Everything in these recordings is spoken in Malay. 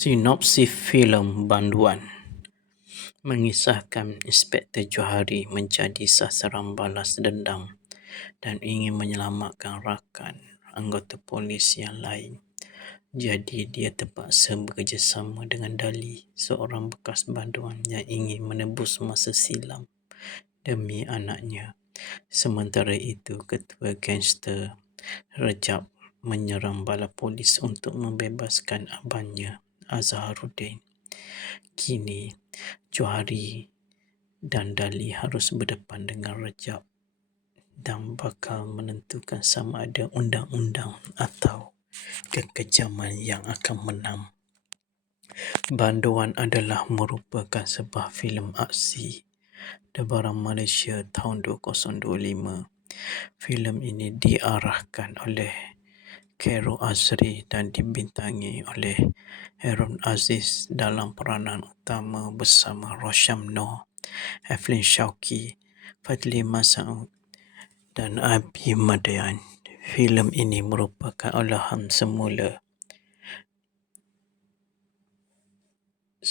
Sinopsis filem Banduan mengisahkan Inspektor Johari menjadi sasaran balas dendam dan ingin menyelamatkan rakan anggota polis yang lain. Jadi dia terpaksa bekerjasama dengan Dali, seorang bekas banduan yang ingin menebus masa silam demi anaknya. Sementara itu, ketua gangster Rejab menyerang bala polis untuk membebaskan abangnya, Azharuddin. Kini, Johari dan Dali harus berdepan dengan Rejab dan bakal menentukan sama ada undang-undang atau kekejaman yang akan menang. Banduan adalah merupakan sebuah filem aksi debara Malaysia tahun 2025. Filem ini diarahkan oleh Khairul Azri dan dibintangi oleh Harun Aziz dalam peranan utama bersama Rosham Noh, Eflin Shauqi, Fadli Masaud dan Abi Madayan. Filem ini merupakan olahan semula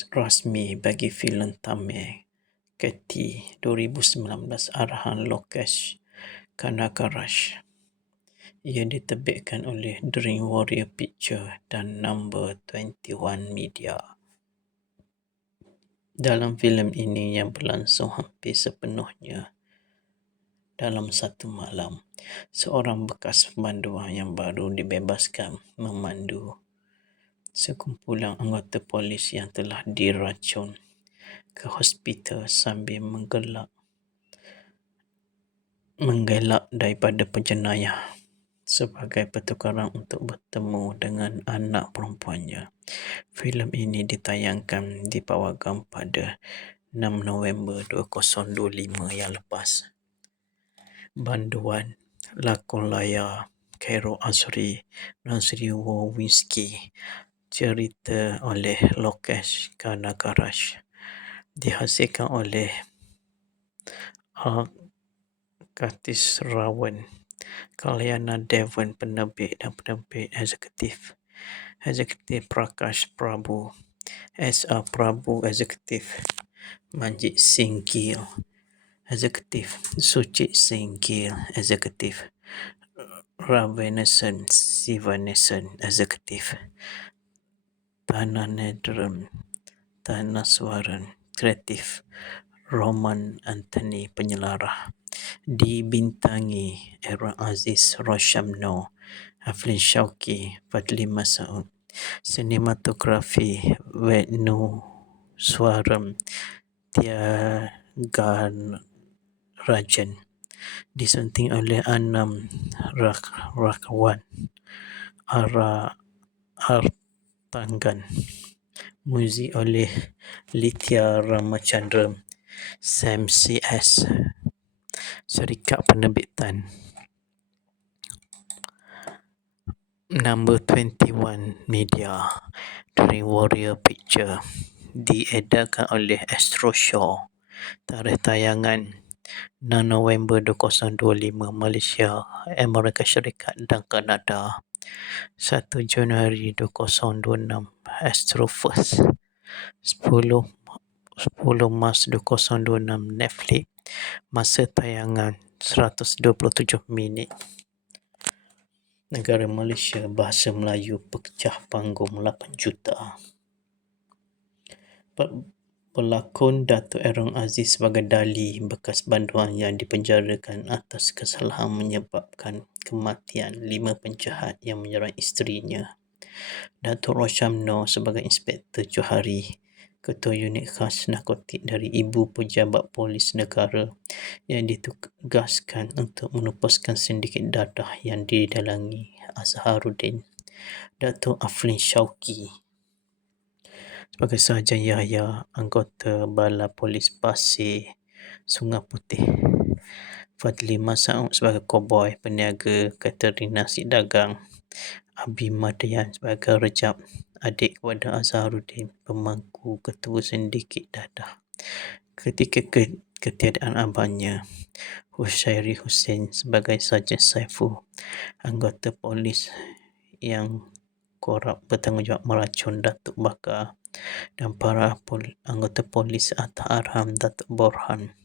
rasmi bagi filem Tamil Keti 2019 arahan Lokesh Kanagaraj. Ia diterbitkan oleh Dream Warrior Pictures dan Number 21 Media. Dalam filem ini yang berlangsung hampir sepenuhnya dalam satu malam, seorang bekas banduan yang baru dibebaskan memandu sekumpulan anggota polis yang telah diracun ke hospital sambil menggelak daripada penjenayah sebagai pertukaran untuk bertemu dengan anak perempuannya. Filem ini ditayangkan di Pawagam pada 6 November 2025 yang lepas. Banduan, lakon layar Khairul Azri, Nazri Wawinski, cerita oleh Lokesh Kanagaraj, dihasilkan oleh Kartis Rawan, Kalyana Devon penerbit dan penerbit eksekutif. Eksekutif Prakash Prabhu, S.R. Prabhu eksekutif, Manjit Singh Gill eksekutif, Suchit Singh Gill eksekutif, Ravenesan Sivanesan eksekutif, Tananedram Tanaswaran kreatif, Roman Anthony penyelarah. Dibintangi Aaron Aziz, Rosham Noh, Aflin Shauqi, Fadli Masaud. Sinematografi Venu Swaram Tyagarajan, disunting oleh Anam Rakwan Artangan. Muzik oleh Lithia Ramachandra, Sam CS. Syarikat penerbitan Number 21 Media, Dream Warrior Picture. Diedarkan oleh Astro Show. Tarikh tayangan 6 November 2025 Malaysia, Amerika Syarikat dan Kanada. 1 Januari 2026 Astro First. 10 Mac 2026 Netflix. Masa tayangan 127 minit. Negara Malaysia, bahasa Melayu, pecah panggung 8 juta. Pelakon Datuk Aaron Aziz sebagai Dali, bekas banduan yang dipenjarakan atas kesalahan menyebabkan kematian 5 penjahat yang menyerang isterinya. Datuk Rosham Noh sebagai Inspektor Johari, Ketua Unit Khas Narkotik dari Ibu Pejabat Polis Negara yang ditugaskan untuk menupaskan sindiket dadah yang didalangi Azharuddin. Datuk Aflin Shauqi sebagai Sarjan Yahya, anggota Bala Polis Pasir Sungai Putih. Fadli Masaud sebagai koboi peniaga catering nasi dagang. Abi Madayan sebagai Rejab, adik kepada Azharuddin, pemangku ketua sindiket dadah. Ketika ketiadaan abangnya, Hussairi Hussein sebagai Sarjan Saiful, anggota polis yang korup bertanggungjawab meracun Datuk Bakar dan para anggota polis atas arahan Datuk Borhan.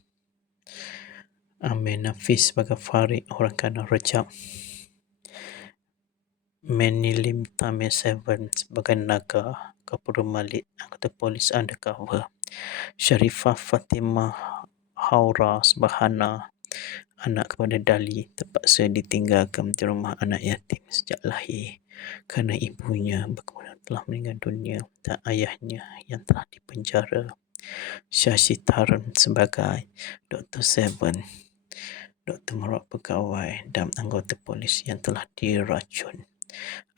Amir Nafis sebagai Farid orang kanan Rejab, Manilim Tamir Seven sebagai Naga, Kapurul Malik anggota polis undercover, Sharifah Fatimah Haura sebagai Hana, anak kepada Dali, terpaksa ditinggalkan di rumah anak yatim sejak lahir kerana ibunya berkemudian telah meninggal dunia dan ayahnya yang telah dipenjara. Shashi Tharan sebagai Dr. Seven, doktor merawat pegawai dan anggota polis yang telah diracun.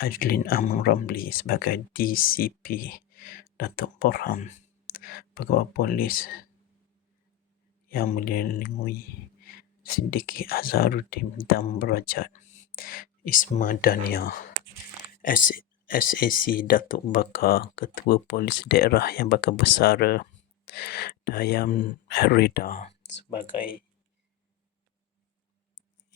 Adlin Amang Ramli sebagai DCP Datuk Borhan, pegawai polis yang melindungi Siddiqui Azharuddin dan Berajat. Isma Dania SAC Datuk Bakar, Ketua Polis Daerah yang bakal bersara. Dayam Rida sebagai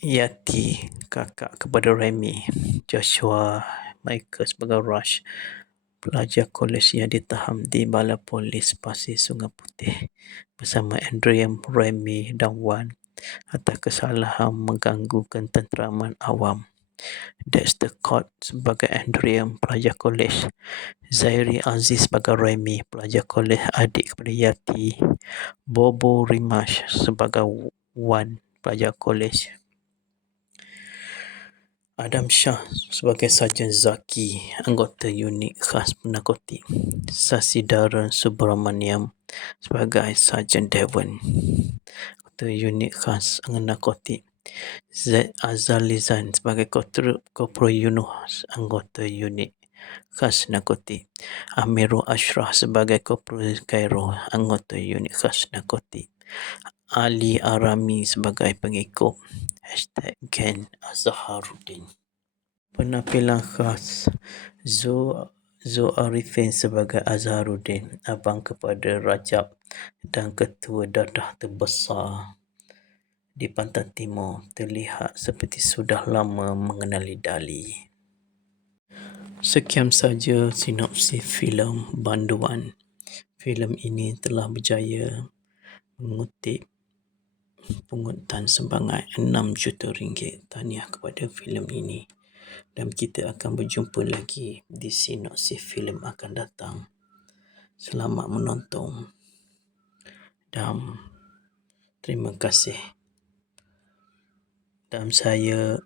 Yati, kakak kepada Remy. Joshua Michael sebagai Rush, pelajar kolej yang ditahan di Balai Polis Pasir Sungai Putih bersama Andrea, Remy dan Wan atas kesalahan mengganggu ketenteraman awam. Dexter Court sebagai Andrea, pelajar kolej. Zairi Aziz sebagai Remy, pelajar kolej adik kepada Yati. Bobo Rimash sebagai Wan, pelajar kolej. Adam Shah sebagai Sarjan Zaki, anggota unit khas narkotik. Sasidaran Subramaniam sebagai Sarjan Devon, anggota unit khas narkotik. Z. Azalizan sebagai Kopro Yunus, anggota unit khas narkotik. Amirul Ashraf sebagai Kopro Cairo, anggota unit khas narkotik. Ali Arami sebagai pengikut #Gen Azharuddin. Penampilan khas Zo Arifin sebagai Azharuddin, abang kepada Rajab dan ketua dadah terbesar di Pantai Timur, terlihat seperti sudah lama mengenali Dali. Sekian saja sinopsis filem Banduan. Filem ini telah berjaya mengutip pungutan sebangai RM6 juta. Tahniah kepada filem ini. Dan kita akan berjumpa lagi di sinopsis filem akan datang. Selamat menonton dan terima kasih. Dan saya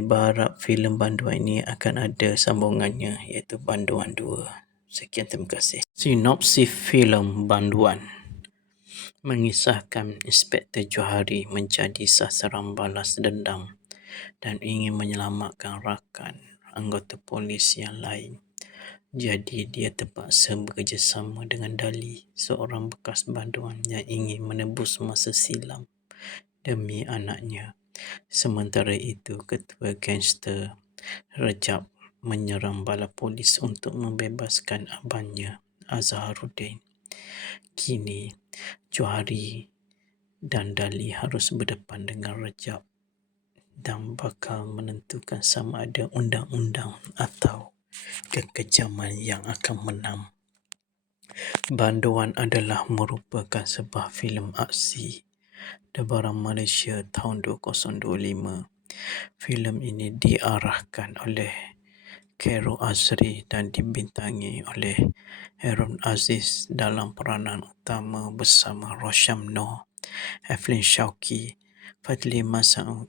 berharap filem Banduan ini akan ada sambungannya, iaitu Banduan 2. Sekian, terima kasih. Sinopsis filem Banduan mengisahkan Inspektor Johari menjadi sasaran balas dendam dan ingin menyelamatkan rakan anggota polis yang lain. Jadi dia terpaksa bekerjasama dengan Dali, seorang bekas banduan yang ingin menebus masa silam demi anaknya. Sementara itu, ketua gangster Rejab menyerang bala polis untuk membebaskan abangnya Azharuddin. Kini Johari dan Dali harus berdepan dengan Rejab dan bakal menentukan sama ada undang-undang atau kekejaman yang akan menang. Banduan adalah merupakan sebuah filem aksi Debaran Malaysia tahun 2025. Filem ini diarahkan oleh Khairul Azri dan dibintangi oleh Harun Aziz dalam peranan utama bersama Rosham Noor, Eflin Shauki, Fadli Masaud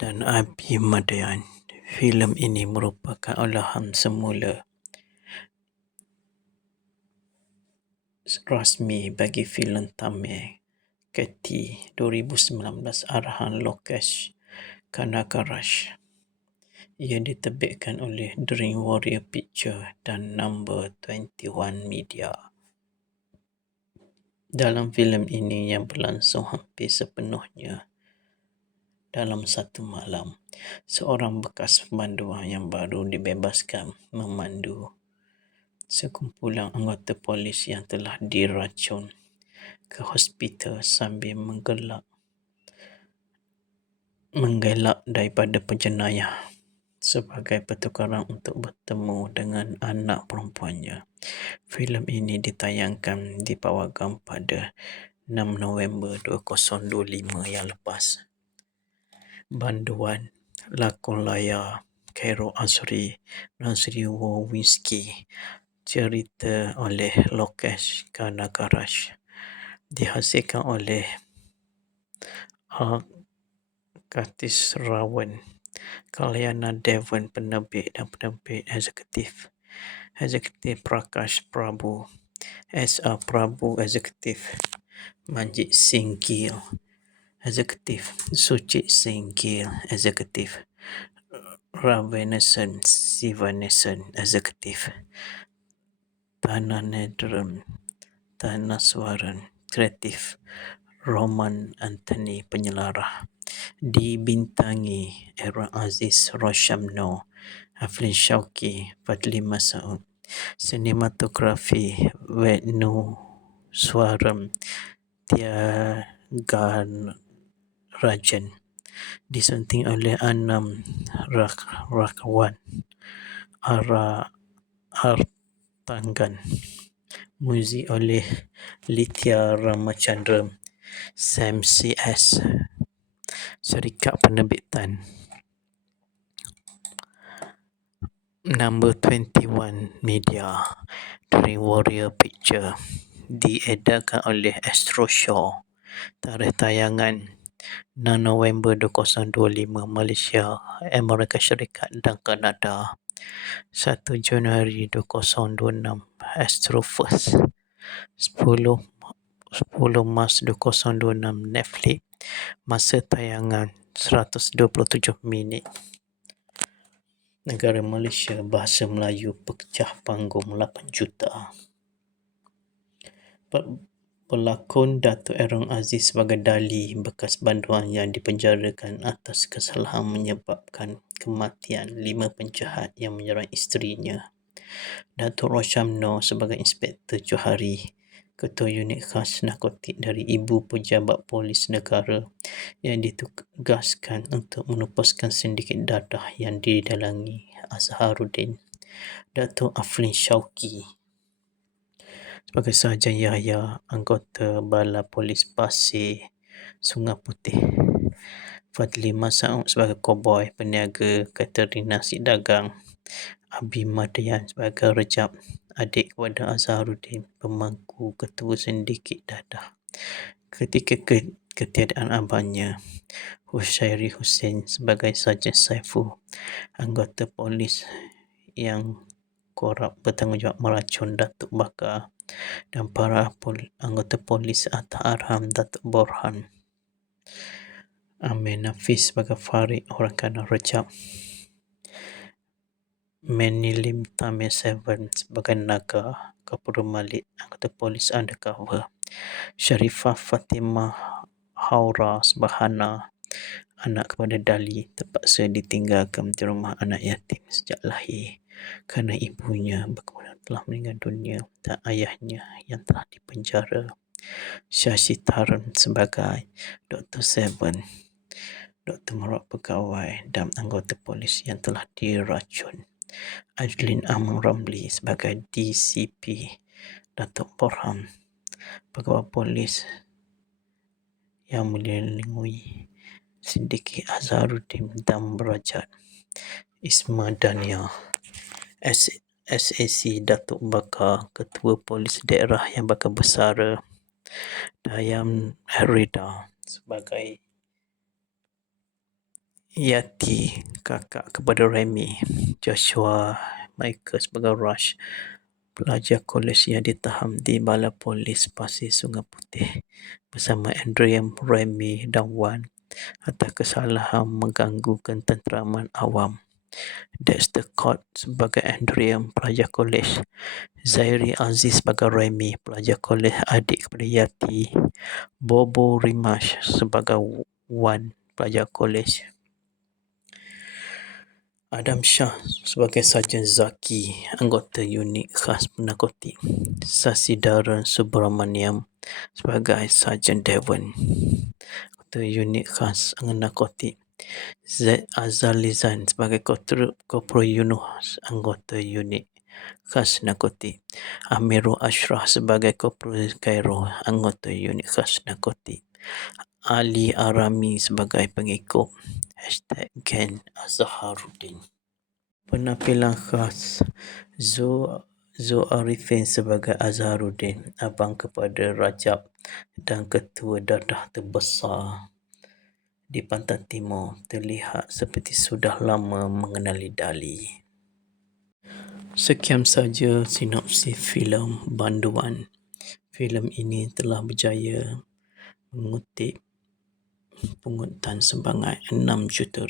dan Abi Madayan. Filem ini merupakan olahan semula rasmi bagi filem Tamil Keti 2019 arahan Lokesh Kanagaraj. Ia diterbitkan oleh Dream Warrior Picture dan Number 21 Media. Dalam filem ini yang berlangsung hampir sepenuhnya dalam satu malam, seorang bekas banduan yang baru dibebaskan memandu sekumpulan anggota polis yang telah diracun ke hospital sambil menggelak daripada penjenayah. sebagai pertukaran untuk bertemu dengan anak perempuannya. Filem ini ditayangkan di Pawagam pada 6 November 2025 yang lepas. Banduan lakon layar Cairo Azri dan Sri Wawinski, cerita oleh Lokesh Kanagaraj, dihasilkan oleh Kartis Rawan, Kalyana Devon penerbit dan penerbit eksekutif. Eksekutif Prakash Prabhu, S.R. Prabhu eksekutif, Manjit Singh Gill eksekutif, Suchit Singh Gill eksekutif, Ravenesan Sivanesan eksekutif, Tananedram Tanaswaran kreatif, Roman Anthony penyelarah. Dibintangi Aaron Aziz, Roshamno, Aflin Shauki, Fadli Masaud. Sinematografi Venu Swaram Tyagarajan, disunting oleh Anam Rakawan Artangan. Muzik oleh Lithia Ramachandra, Sam CS. Syarikat penerbitan Number 21 Media dari Warrior Picture, diedarkan oleh Astro Shaw. Tarikh tayangan 6 November 2025 Malaysia, Amerika Syarikat dan Kanada. 1 Januari 2026 Astro First. 10 Mac 2026 Netflix. Masa tayangan 127 minit. Negara Malaysia, bahasa Melayu pecah panggung 8 juta. Pelakon Dato' Aaron Aziz sebagai Dali, bekas banduan yang dipenjarakan atas kesalahan menyebabkan kematian 5 penjahat yang menyerang isterinya. Dato' Roshamno sebagai Inspektor Johari, Ketua Unit Khas Narkotik dari Ibu Pejabat Polis Negara yang ditugaskan untuk menupaskan sindiket dadah yang didalangi Azharuddin. Dato' Aflin Shauki sebagai Sarjan Yahya, anggota Bala Polis Pasir Sungai Putih. Fadli Masaud sebagai Koboi, peniaga catering nasi dagang. Abi Madian sebagai Rejab, adik kepada Azharuddin, pemangku ketua sindiket dadah. Ketika ketiadaan abangnya, Hushairi Hussein sebagai Sarjan Saiful, anggota polis yang korup bertanggungjawab meracun Datuk Bakar, dan para anggota polis Atta Arham, Datuk Borhan. Amir Nafis sebagai Farid, orang kanan Rejab. Manilim Tamil 7 sebagai Naga, Kapura Malik, anggota polis undercover. Sharifah Fatimah Haura sebagai Hana, anak kepada Dali, terpaksa ditinggalkan di rumah anak yatim sejak lahir kerana ibunya berkemudian telah meninggal dunia dan ayahnya yang telah dipenjara. Syashitaran sebagai Dr. Seven, Dr. Merawat Pegawai dan anggota polis yang telah diracun. Adlin Amang Ramli sebagai DCP, Datuk Borham, pegawai polis yang melindungi sindiket Azharuddin dan Berajat. Isma Dania SAC, Datuk Bakar, Ketua Polis Daerah yang bakal bersara. Dayam Rida sebagai Yati, kakak kepada Remy. Joshua Michael sebagai Rush, pelajar kolej yang ditahan di Bala Polis Pasir Sungai Putih bersama Andream, Remy dan Wan atas kesalahan mengganggu ketenteraman awam. Dexter Court sebagai Andream, pelajar kolej. Zairi Aziz sebagai Remy, pelajar kolej adik kepada Yati. Bobo Rimash sebagai Wan, pelajar kolej. Adam Shah sebagai Sarjan Zaki, anggota unit khas narkotik. Sasidaran Subramaniam sebagai Sarjan Devon, anggota unit khas narkotik. Z. Azalizan sebagai Kopro Yunus, anggota unit khas narkotik. Amirul Ashraf sebagai Kopro Cairo, anggota unit khas narkotik. Ali Arami sebagai pengikut #Gen Azharuddin. Penampilan khas Zo Arifin sebagai Azharuddin, abang kepada Rajab dan ketua dadah terbesar di Pantai Timur, terlihat seperti sudah lama mengenali Dali. Sekian saja sinopsis filem Banduan. Filem ini telah berjaya mengutip pungutan sebangai RM6 juta.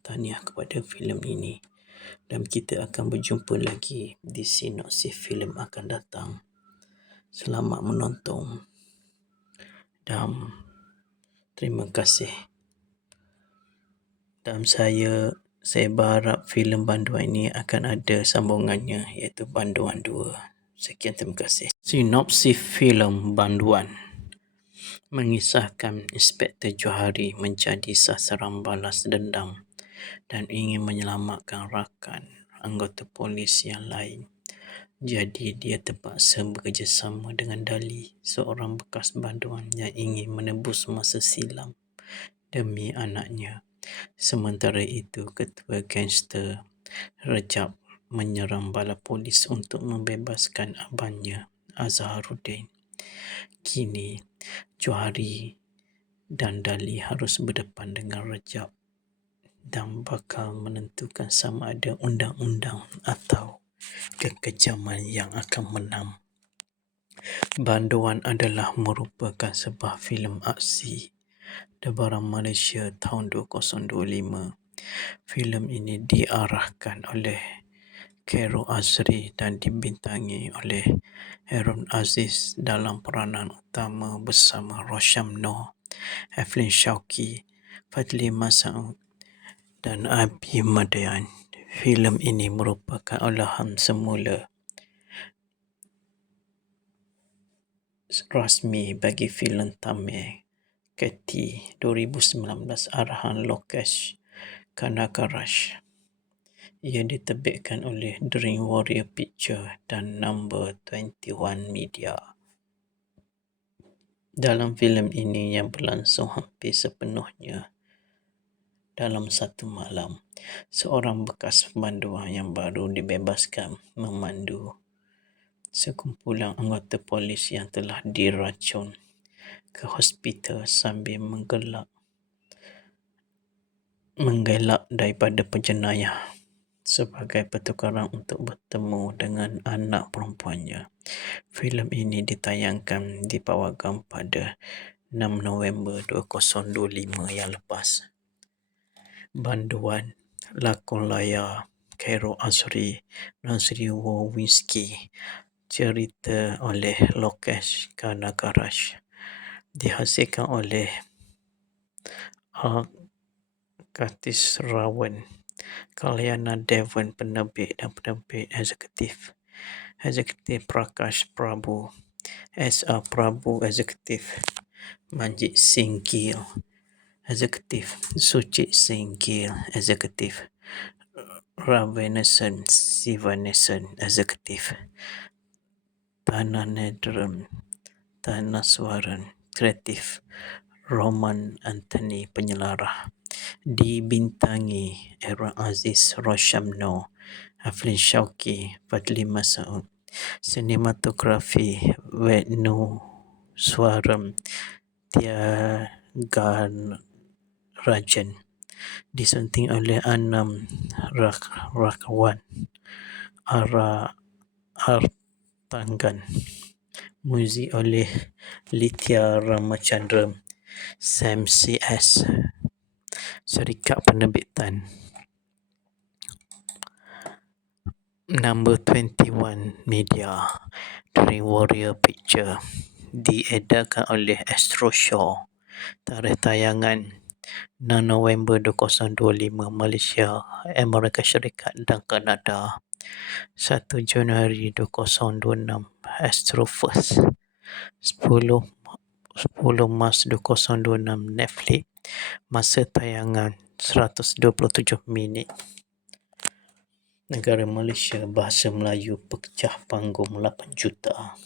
Tahniah kepada filem ini. Dan kita akan berjumpa lagi di sinopsis filem akan datang. Selamat menonton dan terima kasih. Dan saya berharap filem Banduan ini akan ada sambungannya, iaitu Banduan 2. Sekian, terima kasih. Sinopsis filem Banduan mengisahkan Inspektor Johari menjadi sasaran balas dendam dan ingin menyelamatkan rakan anggota polis yang lain. Jadi dia terpaksa bekerjasama dengan Dali, seorang bekas banduan yang ingin menebus masa silam demi anaknya. Sementara itu, ketua gangster Rajab menyerang bala polis untuk membebaskan abangnya Azharuddin. Kini Johari dan Dali harus berdepan dengan Rajab dan bakal menentukan sama ada undang-undang atau kekejaman yang akan menang. Banduan adalah merupakan sebuah filem aksi debara Malaysia tahun 2025. Filem ini diarahkan oleh Khairul Azri dan dibintangi oleh Harun Aziz dalam peranan utama bersama Rosham Noh, Eflin Shauki, Fadli Mas'ud dan Abi Madian. Filem ini merupakan olahan semula rasmi bagi filem Tamil Keti 2019 arahan Lokesh Kanagaraj. Ia diterbitkan oleh Dream Warrior Picture dan Number 21 Media. Dalam filem ini yang berlangsung hampir sepenuhnya dalam satu malam, seorang bekas banduan yang baru dibebaskan memandu sekumpulan anggota polis yang telah diracun ke hospital sambil menggelak daripada penjenayah sebagai pertukaran untuk bertemu dengan anak perempuannya. Filem ini ditayangkan di Pawagam pada 6 November 2025 yang lepas. Banduan, lakon layar Khairul Azri, Nazri Wawinski, cerita oleh Lokesh Kanagaraj, dihasilkan oleh Kartis Rawan, Kalyana Devon penerbit dan penerbit eksekutif. Eksekutif Prakash Prabhu, S.R. Prabhu eksekutif, Manjit Singh Gill eksekutif, Suchit Singh Gill eksekutif, Ravenesan Sivanesan eksekutif, Tanaswaran kreatif, Roman Anthony penyelarah. Dibintangi Aaron Aziz, Rosham Noh, Aflin Shauki, Fadli Mas'ud. Sinematografi Venu Swaram Tyagarajan, disunting oleh Anam Rakwan Artangan. Muzik oleh Litya Ramachandra, Sam CS. Syarikat penerbitan Number 21 Media, Dream Warrior Picture. Diedarkan oleh Astro Shaw. Tarikh tayangan 6 November 2025 Malaysia, Amerika Syarikat dan Kanada. 1 Januari 2026 Astro First. 10 Mac 2026 Netflix. Masa tayangan 127 minit. Negara Malaysia, bahasa Melayu pecah panggung 8 juta.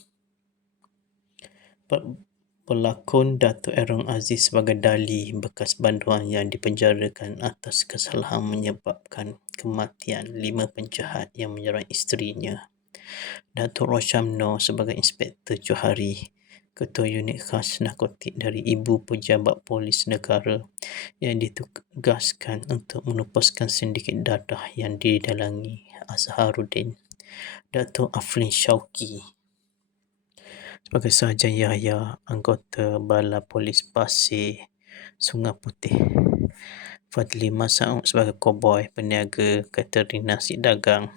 Pelakon Dato' Aaron Aziz sebagai Dali, bekas banduan yang dipenjarakan atas kesalahan menyebabkan kematian 5 penjahat yang menyerang isterinya. Datuk Roshamno sebagai Inspektor Johari, Ketua Unit Khas Narkotik dari Ibu Pejabat Polis Negara yang ditugaskan untuk menupaskan sindiket dadah yang didalangi Azharuddin. Datuk Afrin Shauki sebagai Sarjan Yahya, anggota Bala Polis Pasir Sungai Putih. Fadli Masaud sebagai Koboi Peniaga Katering Nasi Dagang.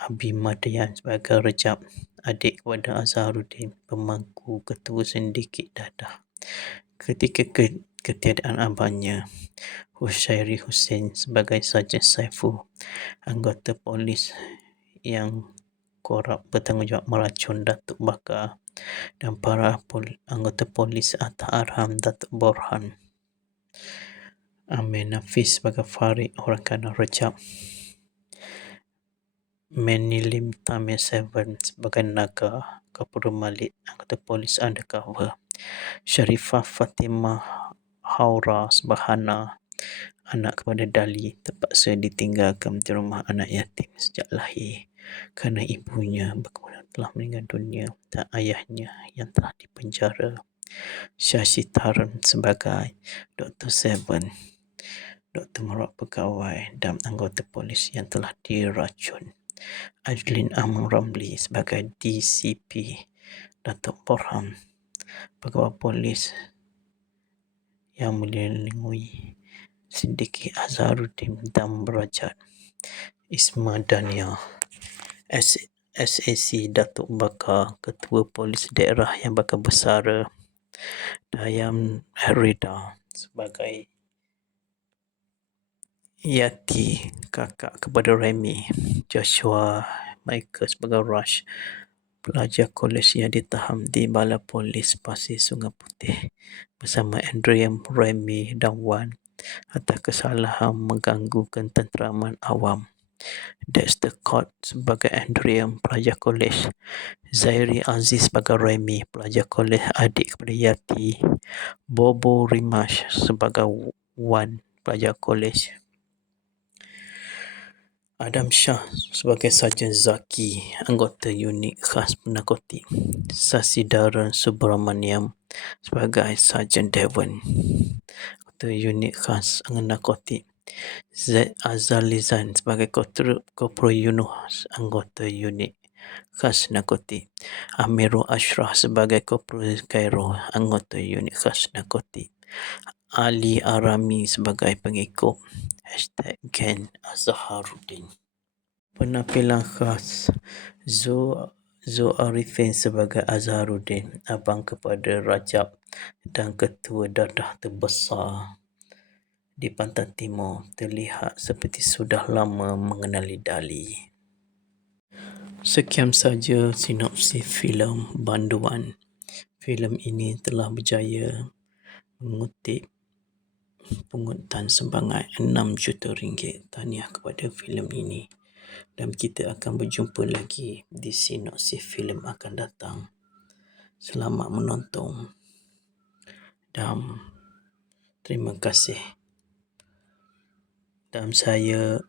Abi Madian sebagai Rejab, adik kepada Azharuddin, pemangku ketua sindiket dadah. Ketika ketiadaan abangnya, Hushairi Hussein sebagai Sarjan Saiful, anggota polis yang korap bertanggungjawab meracun Datuk Bakar, dan para anggota polis Atta Arham Datuk Borhan. Amir Nafis sebagai Farid, orang kanan Rejab. Menilim Tamir Seven sebagai Naga, Kapura Malik, anggota polis undercover. Sharifah Fatimah Haura sebagai Hana, anak kepada Dali, terpaksa ditinggalkan di rumah anak yatim sejak lahir kerana ibunya telah meninggal dunia dan ayahnya yang telah dipenjara. Syashitaran sebagai Dr. Seven, Dr. Merawat Pegawai dan anggota polis yang telah diracun. Adlin Amang Ramli sebagai DCP, Datuk Borhan, pegawai polis yang melindungi sindiket Azharuddin dan Berajat. Isma Dania SAC Datuk Bakar, Ketua Polis Daerah yang bakal bersara. Dayam Rida sebagai Yati, kakak kepada Remy. Joshua Michael sebagai Rush, pelajar kolej yang ditahan di Bala Polis Pasir Sungai Putih bersama Andrea, Remy dan Wan atas kesalahan mengganggu ketenteraman awam. Dexter Court sebagai Andrea, pelajar kolej. Zairi Aziz sebagai Remy, pelajar kolej adik kepada Yati. Bobo Rimash sebagai Wan, pelajar kolej. Adam Shah sebagai Sarjan Zaki, anggota Unit Khas Narkotik. Sasidaran Subramaniam sebagai Sarjan Devon, anggota Unit Khas Narkotik. Z. Azalizan sebagai Kopro Yunus, anggota Unit Khas Narkotik. Amirul Ashraf sebagai Kopro Cairo, anggota Unit Khas Narkotik. Ali Arami sebagai pengikut #Gen Azharuddin. Penampilan khas Zo Arifin sebagai Azharuddin, abang kepada Rajab dan ketua dadah terbesar di Pantai Timur, terlihat seperti sudah lama mengenali Dali. Sekian saja sinopsis filem Banduan. Filem ini telah berjaya mengutip pungutan sebangai 6 juta ringgit. Tahniah kepada filem ini. Dan kita akan berjumpa lagi di sinopsis filem akan datang. Selamat menonton dan terima kasih. Dan saya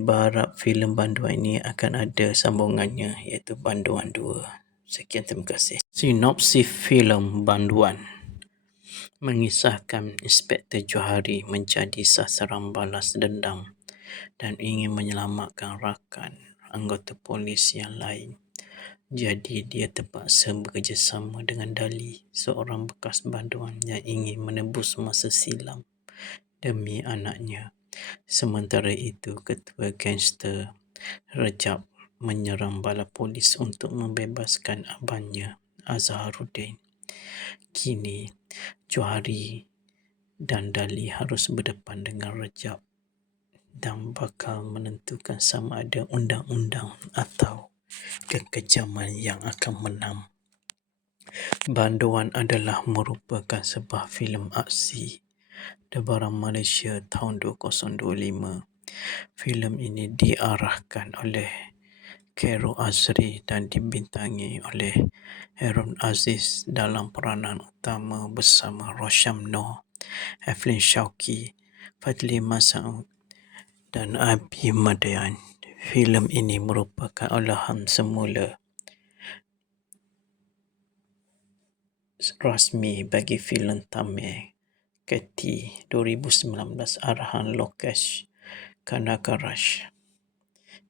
berharap filem Banduan ini akan ada sambungannya, iaitu Banduan 2. Sekian, terima kasih. Sinopsis filem Banduan mengisahkan Inspektor Johari menjadi sasaran balas dendam dan ingin menyelamatkan rakan anggota polis yang lain. Jadi dia terpaksa bekerjasama dengan Dali, seorang bekas banduan yang ingin menebus masa silam demi anaknya. Sementara itu, ketua gangster Rejab menyerang bala polis untuk membebaskan abangnya Azharuddin. Kini Johari dan Dali harus berdepan dengan Rejab dan bakal menentukan sama ada undang-undang atau kekejaman yang akan menang. Banduan adalah merupakan sebuah filem aksi Debaran Malaysia tahun 2025. Filem ini diarahkan oleh Khairul Azri dan dibintangi oleh Harun Aziz dalam peranan utama bersama Rosyamno, Eflin Shauqi, Fadli Masaud dan Abi Madayan. Filem ini merupakan olahan semula rasmi bagi filem Tamil Keti 2019 arahan Lokesh Kanagaraj.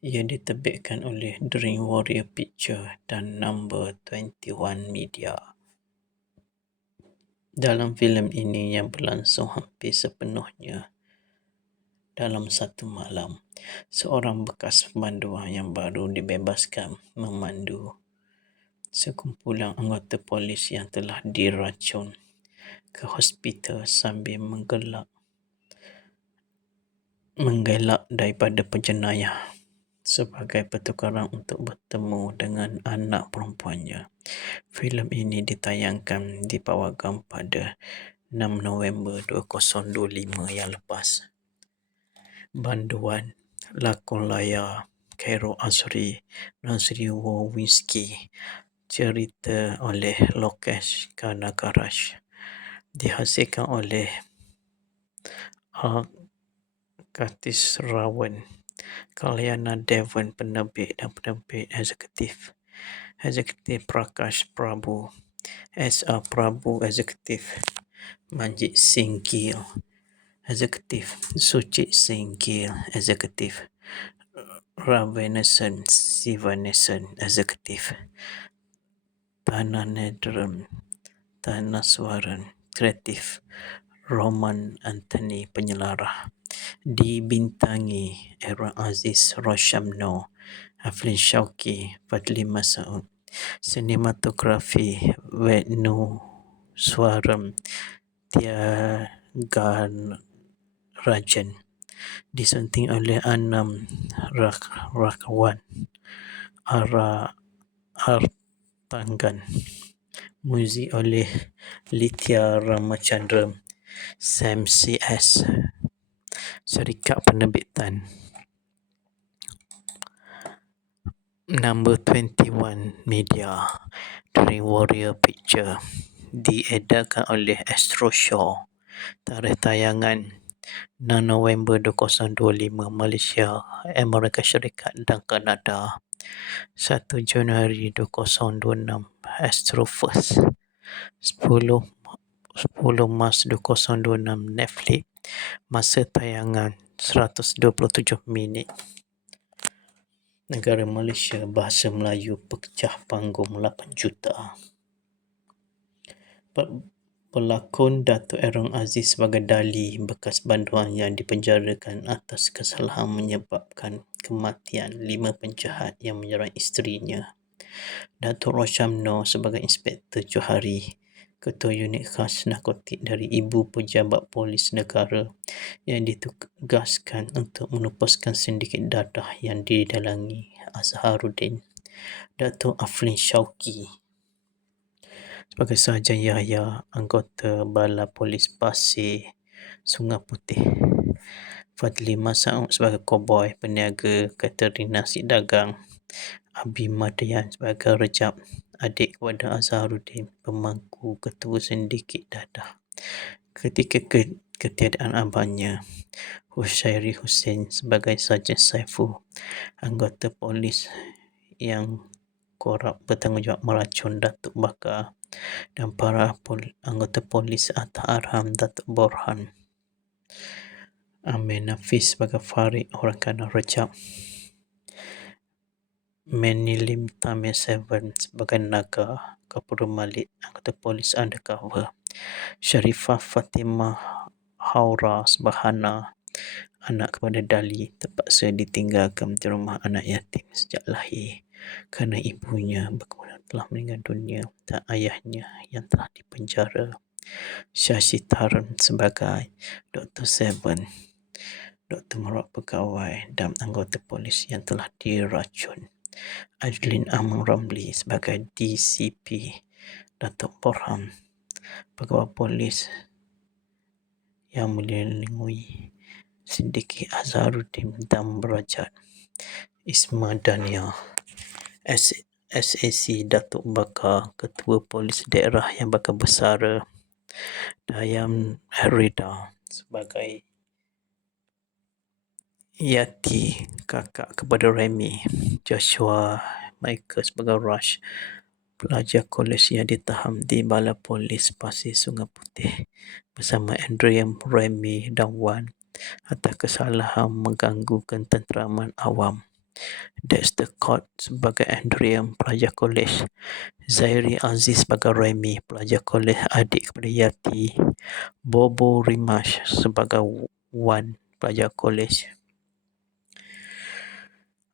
Ia diterbitkan oleh Dream Warrior Picture dan Number 21 Media. Dalam filem ini yang berlangsung hampir sepenuhnya dalam satu malam, seorang bekas panduan yang baru dibebaskan memandu sekumpulan anggota polis yang telah diracun ke hospital sambil menggelak daripada penjenayah sebagai pertukaran untuk bertemu dengan anak perempuannya. Filem ini ditayangkan di Pawagam pada 6 November 2025 yang lepas. Banduan lakon layar Khairul Azri, Nazri Wawinski, cerita oleh Lokesh Kanagaraj, dihasilkan oleh Kartis Rawan, Kalyana Devon penerbit dan penerbit eksekutif. Eksekutif Prakash Prabhu, S.R. Prabhu Eksekutif, Manjit Singh Gill Eksekutif, Suchit Singh Gill Eksekutif, Ravenesan Sivanesan Eksekutif, Tananedram Tanaswaran Kreatif, Roman Anthony Penyelarah. Dibintangi Aaron Aziz, Rosyamno, Aflin Shauqi, Fadli Masaud. Sinematografi Venu Swaram Tyagarajan, disunting oleh Anam Rakwan Artangan. Muzik oleh Lithia Ramachandra, Sam CS. Syarikat penerbitan Number 21 Media, Dream Warrior Picture. Diedarkan oleh Astro Shaw. Tarikh tayangan 6 November 2025 Malaysia, Amerika Syarikat dan Kanada. 1 Januari 2026 Astro First. 10 Mac 2026 Netflix. Masa tayangan 127 minit. Negara Malaysia, bahasa Melayu, pecah panggung 8 juta. Pelakon Dato' Aaron Aziz sebagai Dali, bekas banduan yang dipenjarakan atas kesalahan menyebabkan kematian 5 penjahat yang menyerang isterinya. Dato' Rosyamno sebagai Inspektor Johari, Ketua Unit Khas Narkotik dari Ibu Pejabat Polis Negara yang ditugaskan untuk menupaskan sindiket dadah yang didalangi Azharuddin. Dato' Aflin Shauqi sebagai Sarjan Yahya, anggota Bala Polis Pasir Sungai Putih. Fadli Masaud sebagai Koboi, peniaga katering nasi dagang. Abi Madayan sebagai Rejab, adik kepada Azharuddin, pemangku ketua sindiket dadah. Ketika ketiadaan abangnya, Hussairi Hussein sebagai Sarjan Saiful, anggota polis yang korup bertanggungjawab meracun Datuk Bakar, dan para anggota polis Atta Arham, Datuk Borhan. Amir Nafis sebagai Farid, orang kanan Rejab. Manilim Tamil 7 sebagai Naga, Kapura Malik, anggota polis undercover. Sharifah Fatimah Haura sebagai Hana, anak kepada Dali, terpaksa ditinggalkan di rumah anak yatim sejak lahir kerana ibunya telah meninggal dunia dan ayahnya yang telah dipenjara. Syasitaran sebagai Dr. Seven, Dr. Merawat Pegawai dan anggota polis yang telah diracun. Adlin Amang Ramli sebagai DCP, Datuk Borham, pegawai polis Yang melindungi Siddiqui Azharuddin dan Derajat Isma Dania, SAC Datuk Bakar Ketua Polis Daerah yang bakal bersara Dayam Rida sebagai Yati, kakak kepada Remy, Joshua Michael sebagai Rush, pelajar kolej yang ditahan di Balai Polis Pasir Sungai Putih bersama Andrea, Remy dan Wan atas kesalahan mengganggu ketenteraman awam. Dexter Court sebagai Andrea, pelajar kolej, Zairi Aziz sebagai Remy, pelajar kolej adik kepada Yati, Bobo Rimash sebagai Wan, pelajar kolej,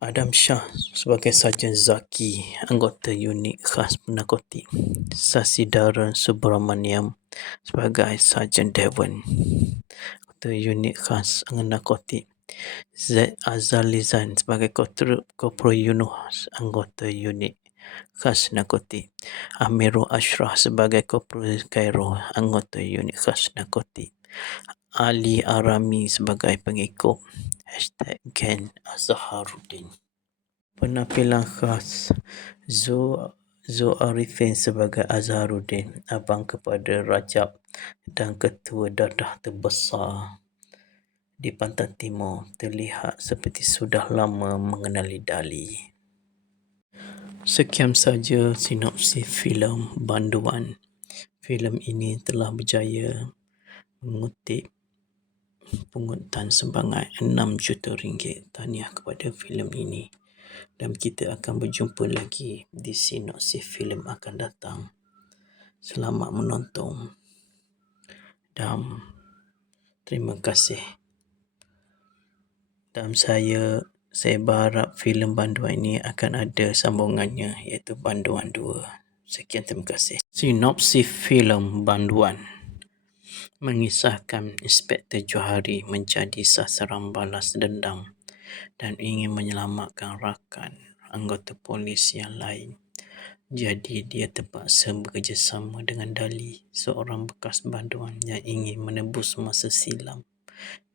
Adam Shah sebagai Sarjan Zaki, anggota unit khas narkotik, Sasidaran Subramaniam sebagai Sarjan Devon, anggota unit khas narkotik, Z. Azalizan sebagai Kopral Yunus, anggota unit khas narkotik, Amirul Ashraf sebagai Kopral Cairo, anggota unit khas narkotik, Ali Arami sebagai pengikut #Gen Azharuddin. Penampilan khas Zul Arifin sebagai Azharuddin, abang kepada Rajab dan ketua dadah terbesar di Pantai Timur, terlihat seperti sudah lama mengenali Dali. Sekian saja sinopsis filem Banduan. Filem ini telah berjaya mengutip pungutan sebangai RM6 juta. Tahniah kepada filem ini. Dan kita akan berjumpa lagi di sinopsis filem akan datang. Selamat menonton dan terima kasih. Dan saya berharap filem Banduan ini akan ada sambungannya, iaitu Banduan 2. Sekian, terima kasih. Sinopsis filem Banduan mengisahkan Inspektor Johari menjadi sasaran balas dendam dan ingin menyelamatkan rakan anggota polis yang lain. Jadi dia terpaksa bekerjasama dengan Dali, seorang bekas banduan yang ingin menebus masa silam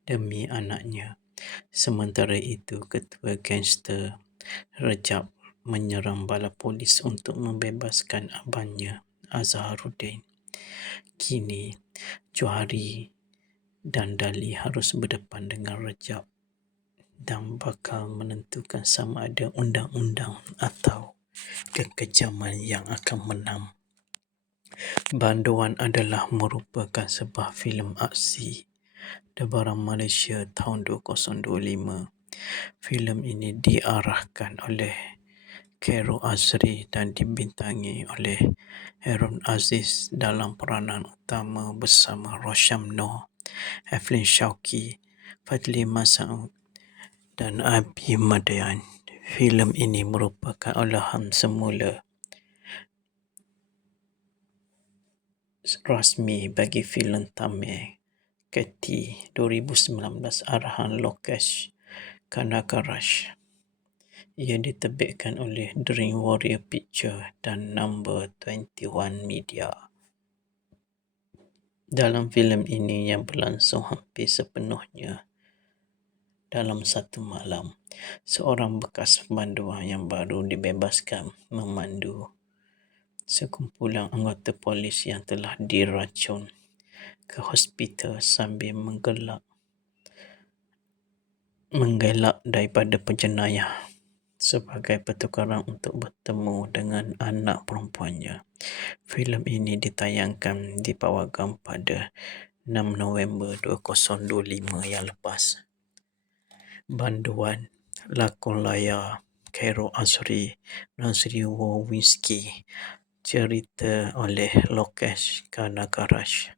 demi anaknya. Sementara itu, ketua gangster Rajab menyerang bala polis untuk membebaskan abangnya Azharuddin. Kini Johari dan Dali harus berdepan dengan Rajab dan bakal menentukan sama ada undang-undang atau kekejaman yang akan menang. Banduan adalah merupakan sebuah filem aksi debara Malaysia tahun 2025. Filem ini diarahkan oleh Cairo Azri dan dibintangi oleh Harun Aziz dalam peranan utama bersama Rosham Noor, Eflin Shauki, Fadli Masaud dan Abi Madayan. Filem ini merupakan olahan semula rasmi bagi filem Tamil Keti 2019 arahan Lokesh Kanagaraj. Ia diterbitkan oleh Dream Warrior Picture dan Number 21 Media. Dalam filem ini yang berlangsung hampir sepenuhnya dalam satu malam, seorang bekas banduan yang baru dibebaskan memandu sekumpulan anggota polis yang telah diracun ke hospital sambil menggelak daripada penjenayah sebagai pertukaran untuk bertemu dengan anak perempuannya. Filem ini ditayangkan di Pawagam pada 6 November 2025 yang lepas. Banduan, lakon layar Cairo Azri, Nazri Wawinski, cerita oleh Lokesh Kanagaraj,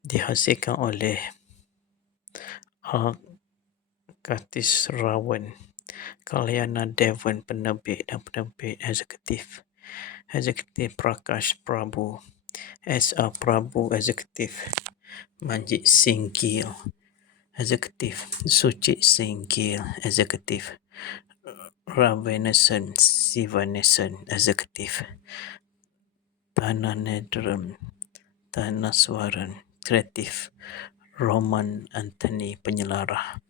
dihasilkan oleh Kartis Rawan, Kalyana Devon penerbit dan penerbit eksekutif Prakash Prabhu, S.R. Prabhu eksekutif, Manjit Singh Gill eksekutif, Suchit Singh Gill eksekutif, Ravenesan Sivanesan eksekutif, Tanaswaran kreatif, Roman Anthony penyelarah.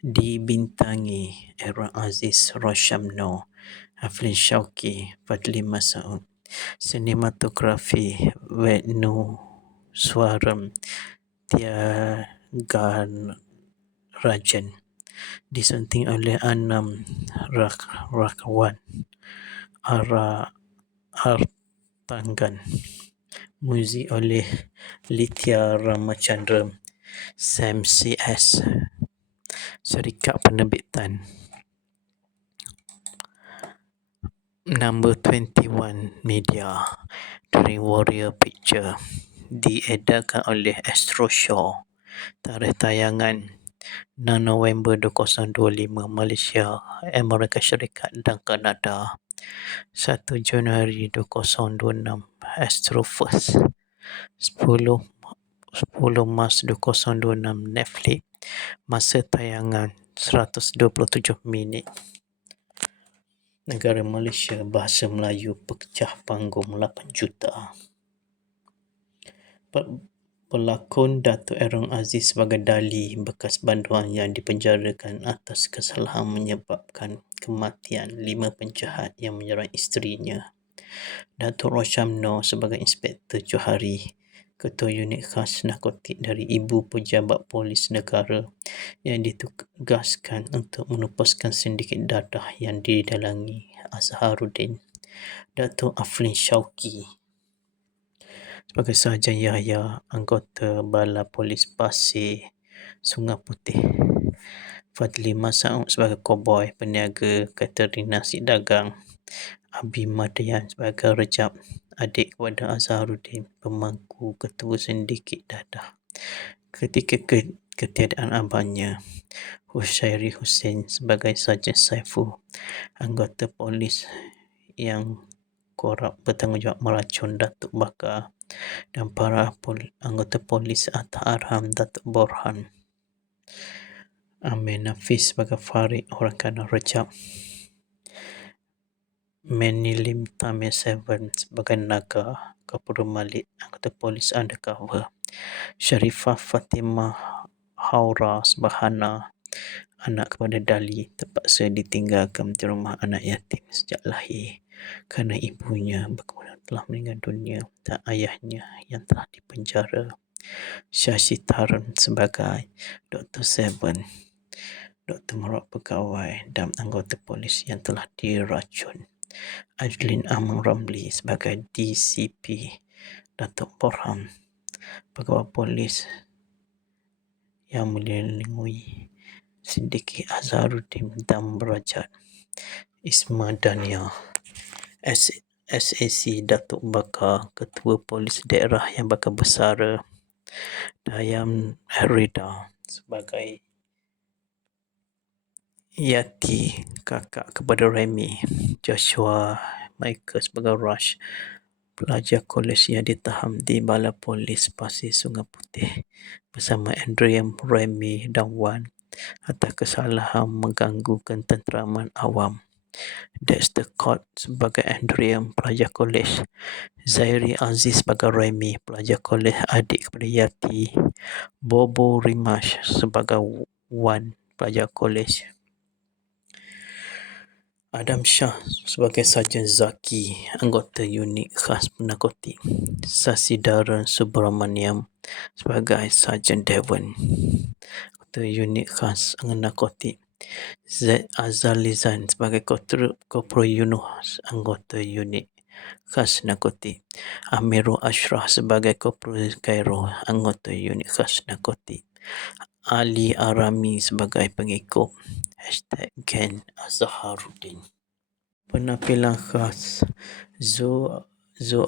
Dibintangi Aaron Aziz, Roshamno, Aflin Shauki, Fadli Masaud. Sinematografi Venu Swaram Tyagarajan. Disunting oleh Anam Rakawan Artangan. Muzik oleh Lithia Ramachandra, Sam CS. Syarikat penerbitan Number 21 Media dari Warrior Picture. Diedarkan oleh Astro Shaw. Tarikh tayangan 6 November 2025 Malaysia, Amerika Syarikat dan Kanada. 1 Januari 2026 Astro First. 10 Mac 2026 Netflix. Masa tayangan 127 minit. Negara Malaysia, bahasa Melayu, pecah panggung 8 juta. Pelakon Dato' Aaron Aziz sebagai Dali, bekas banduan yang dipenjarakan atas kesalahan menyebabkan kematian 5 penjahat yang menyerang isterinya. Dato' Roshamno sebagai Inspektor Johari, Ketua Unit Khas Narkotik dari Ibu Pejabat Polis Negara yang ditugaskan untuk menupaskan sindiket dadah yang didalangi Azharuddin. Dato' Aflin Shauki sebagai Sarjan Yahya, anggota Bala Polis Pasir Sungai Putih. Fadli Masaud sebagai Koboi, peniaga catering nasi dagang. Abi Madian sebagai Rejab, adik kepada Azharuddin, pemangku ketua sindiket dadah. Ketika ketiadaan abangnya, Hussairi Hussein sebagai Sarjan Saiful, anggota polis yang korup bertanggungjawab meracun Datuk Bakar, dan para anggota polis Atta Arham, Datuk Borhan. Amir Nafis sebagai Farid, orang kanan Rejab. Manilim Tamir Seven sebagai Naga, Kapura Malik, anggota polis undercover. Sharifah Fatimah Haura sebagai Hana, anak kepada Dali, terpaksa ditinggalkan di rumah anak yatim sejak lahir kerana ibunya telah meninggal dunia dan ayahnya yang telah dipenjara. Shashi Tharan sebagai Dr. Seven, Dr. Merawat Pegawai dan anggota polis yang telah diracun. Adlin Amang Ramli sebagai DCP, Datuk Borham, pegawai polis yang melindungi sindiket Azharuddin dan Berajat. Isma Dania SAC, Datuk Bakar, Ketua Polis Daerah yang bakal bersara. Dayam Rida sebagai Yati, kakak kepada Remy. Joshua Michael sebagai Rush, pelajar kolej yang ditahan di Bala Polis Pasir Sungai Putih bersama Andrea, Remy dan Wan atas kesalahan mengganggu ketenteraman awam. Dexter Court sebagai Andrea, pelajar kolej. Zairi Aziz sebagai Remy, pelajar kolej adik kepada Yati. Bobo Rimash sebagai Wan, pelajar kolej. Adam Shah sebagai Sarjan Zaki, anggota unit khas narkotik. Sasidaran Subramaniam sebagai Sarjan Devon, anggota unit khas narkotik. Z. Azalizan sebagai Kopro Yunus, anggota unit khas narkotik. Amirul Ashraf sebagai Kopro Cairo, anggota unit khas narkotik. Ali Arami sebagai pengikut #Gen Azharuddin. Penampilan khas Zo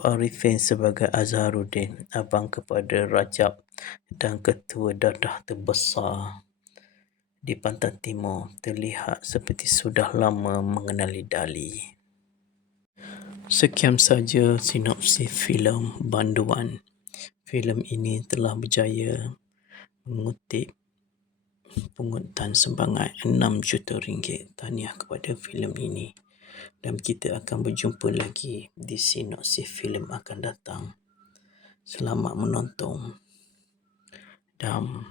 Arifin sebagai Azharuddin, abang kepada Rajab dan ketua dadah terbesar di Pantai Timur, terlihat seperti sudah lama mengenali Dali. Sekian saja sinopsis filem Banduan. Filem ini telah berjaya mengutip pungutan sebangai 6 juta ringgit. Tahniah kepada filem ini. Dan kita akan berjumpa lagi di sinopsis filem akan datang. Selamat menonton dan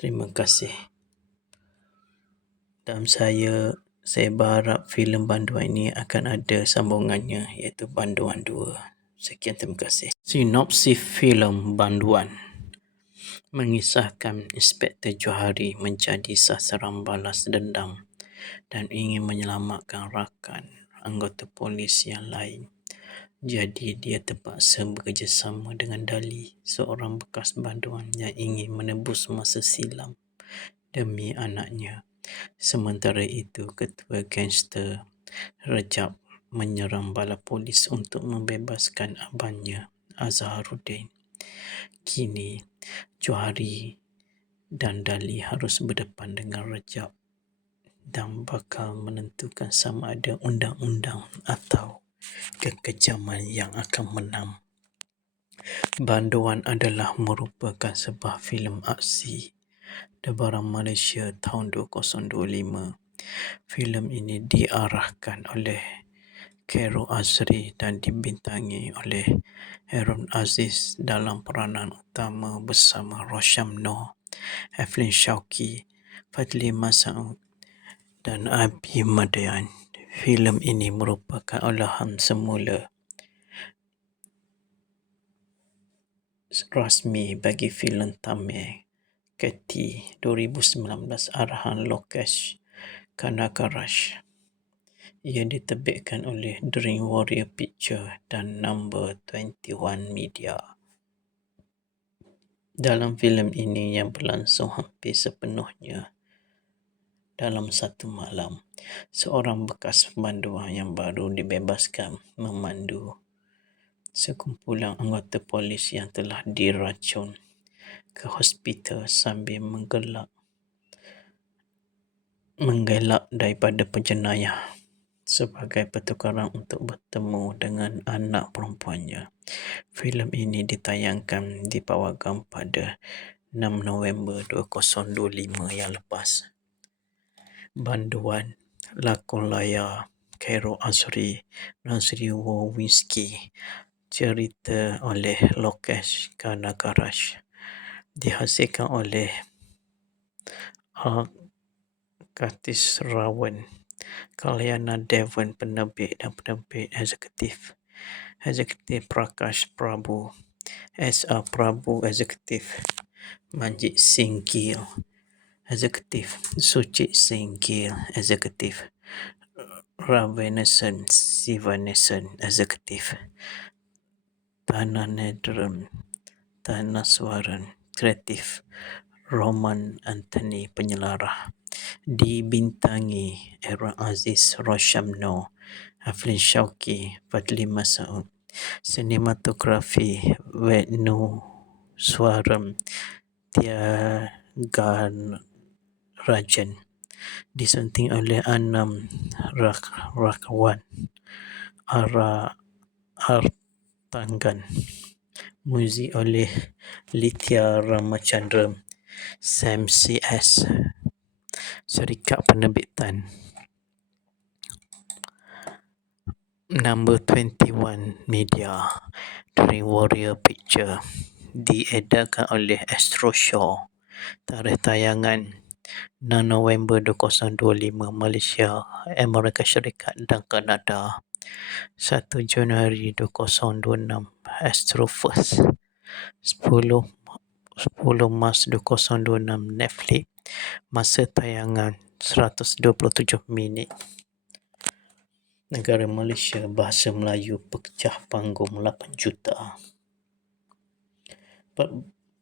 Terima kasih. Dan saya berharap filem Banduan ini akan ada sambungannya, iaitu Banduan 2. Sekian, terima kasih. Sinopsis filem Banduan mengisahkan Inspektor Johari menjadi sasaran balas dendam dan ingin menyelamatkan rakan anggota polis yang lain. Jadi dia terpaksa bekerjasama dengan Dali, seorang bekas banduan yang ingin menebus masa silam demi anaknya. Sementara itu, ketua gangster Rajab menyerang bala polis untuk membebaskan abangnya, Azharuddin. Kini, Johari dan Dali harus berdepan dengan Rajab dan bakal menentukan sama ada undang-undang atau kekejaman yang akan menang. Banduan adalah merupakan sebuah filem aksi debara Malaysia tahun 2025. Filem ini diarahkan oleh Khairul Azri dan dibintangi oleh Harun Aziz dalam peranan utama bersama Rosham Noh, Eflin Shauki, Fadli Masaud dan Abi Madayan. Filem ini merupakan olahan semula rasmi bagi filem Tamil Keti 2019 arahan Lokesh Kanagaraj. Ia diterbitkan oleh Dream Warrior Picture dan Number 21 Media. Dalam filem ini yang berlangsung hampir sepenuhnya dalam satu malam, seorang bekas banduan yang baru dibebaskan memandu sekumpulan anggota polis yang telah diracun ke hospital sambil menggelak daripada penjenayah sebagai pertukaran untuk bertemu dengan anak perempuannya. Filem ini ditayangkan di Pawagam pada 6 November 2025 yang lepas. Banduan, lakon layar Khairul Azri, Nazri Wawinski, cerita oleh Lokesh Kanagaraj, dihasilkan oleh Kartis Rawan, Kalyana Devon penerbit dan penerbit eksekutif. Eksekutif Prakash Prabhu, S.R. Prabhu eksekutif, Manjit Singh Gill eksekutif, Suchit Singh Gill eksekutif, Ravenesan Sivanesan eksekutif, Tanaswaran kreatif, Roman Anthony penyelarah. Dibintangi Aaron Aziz, Rosham Noh, Aflin Shauki, Fadli Masaud. Sinematografi Venu Swaram Tyagarajan, disunting oleh Anam Rakawan Artangan. Muzik oleh Lithia Ramachandra, Sam CS. Syarikat penerbitan Number 21 Media, Dream Warrior Picture. Diedarkan oleh Astro Shaw. Tarikh tayangan 6 November 2025 Malaysia, Amerika Syarikat dan Kanada. 1 Januari 2026 Astro First. 10 Mac 2026 Netflix. Masa tayangan 127 minit. Negara Malaysia, bahasa Melayu, pecah panggung 8 juta.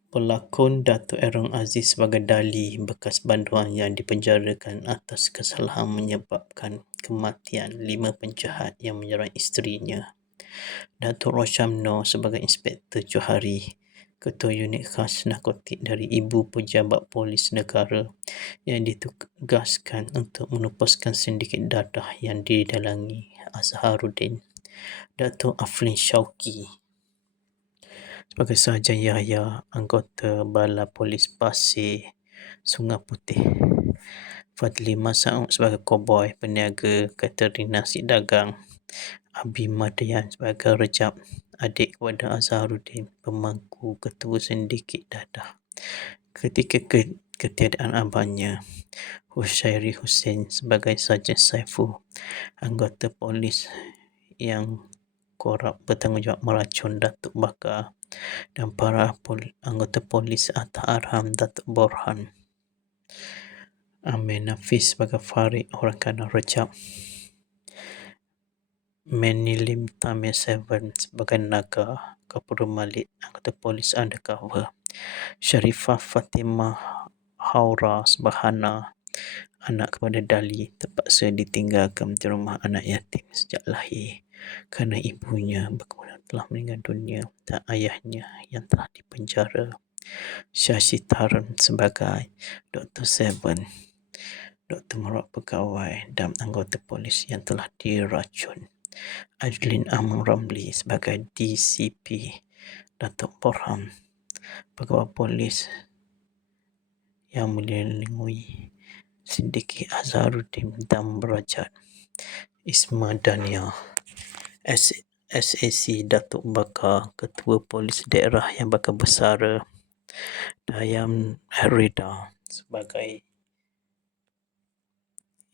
Pelakon Dato' Aaron Aziz sebagai Dali, bekas banduan yang dipenjarakan atas kesalahan menyebabkan kematian 5 penjahat yang menyerang isterinya. Dato' Rosham Noh sebagai Inspektor Johari, Ketua Unit Khas Narkotik dari Ibu Pejabat Polis Negara yang ditugaskan untuk menupaskan sindiket dadah yang didalangi Azharuddin. Dato' Aflin Shauki sebagai Sarjan Yahya, anggota Bala Polis Pasir Sungai Putih. Fadli Masaud sebagai koboi peniaga catering nasi dagang. Abi Madayan sebagai Rajab, adik kepada Azharuddin, pemangku ketua sindiket dadah. Ketika ketiadaan abangnya, Hushairi Hussein sebagai Sarjan Saiful, anggota polis yang korup bertanggungjawab meracun Datuk Bakar, dan para anggota polis Atta Arham, Datuk Borhan. Amir Nafis sebagai Farid, orang kanan Rejab. Menilim Tamir Seven sebagai Naga, Kapolri Malik, anggota polis undercover. Sharifah Fatimah Haura sebagai Hana, anak kepada Dali, terpaksa ditinggalkan di rumah anak yatim sejak lahir kerana ibunya kemudian telah meninggal dunia dan ayahnya yang telah dipenjara. Shashi Tharan sebagai Dr. Seven, doktor merawat pegawai dan anggota polis yang telah diracun. Adlin Amang Ramli sebagai DCP Datuk Borhan, pegawai polis yang melindungi Siddiqui Azharuddin dan Berajat. Isma Dania SAC Datuk Bakar, Ketua Polis Daerah yang bakal bersara. Dayam Rida sebagai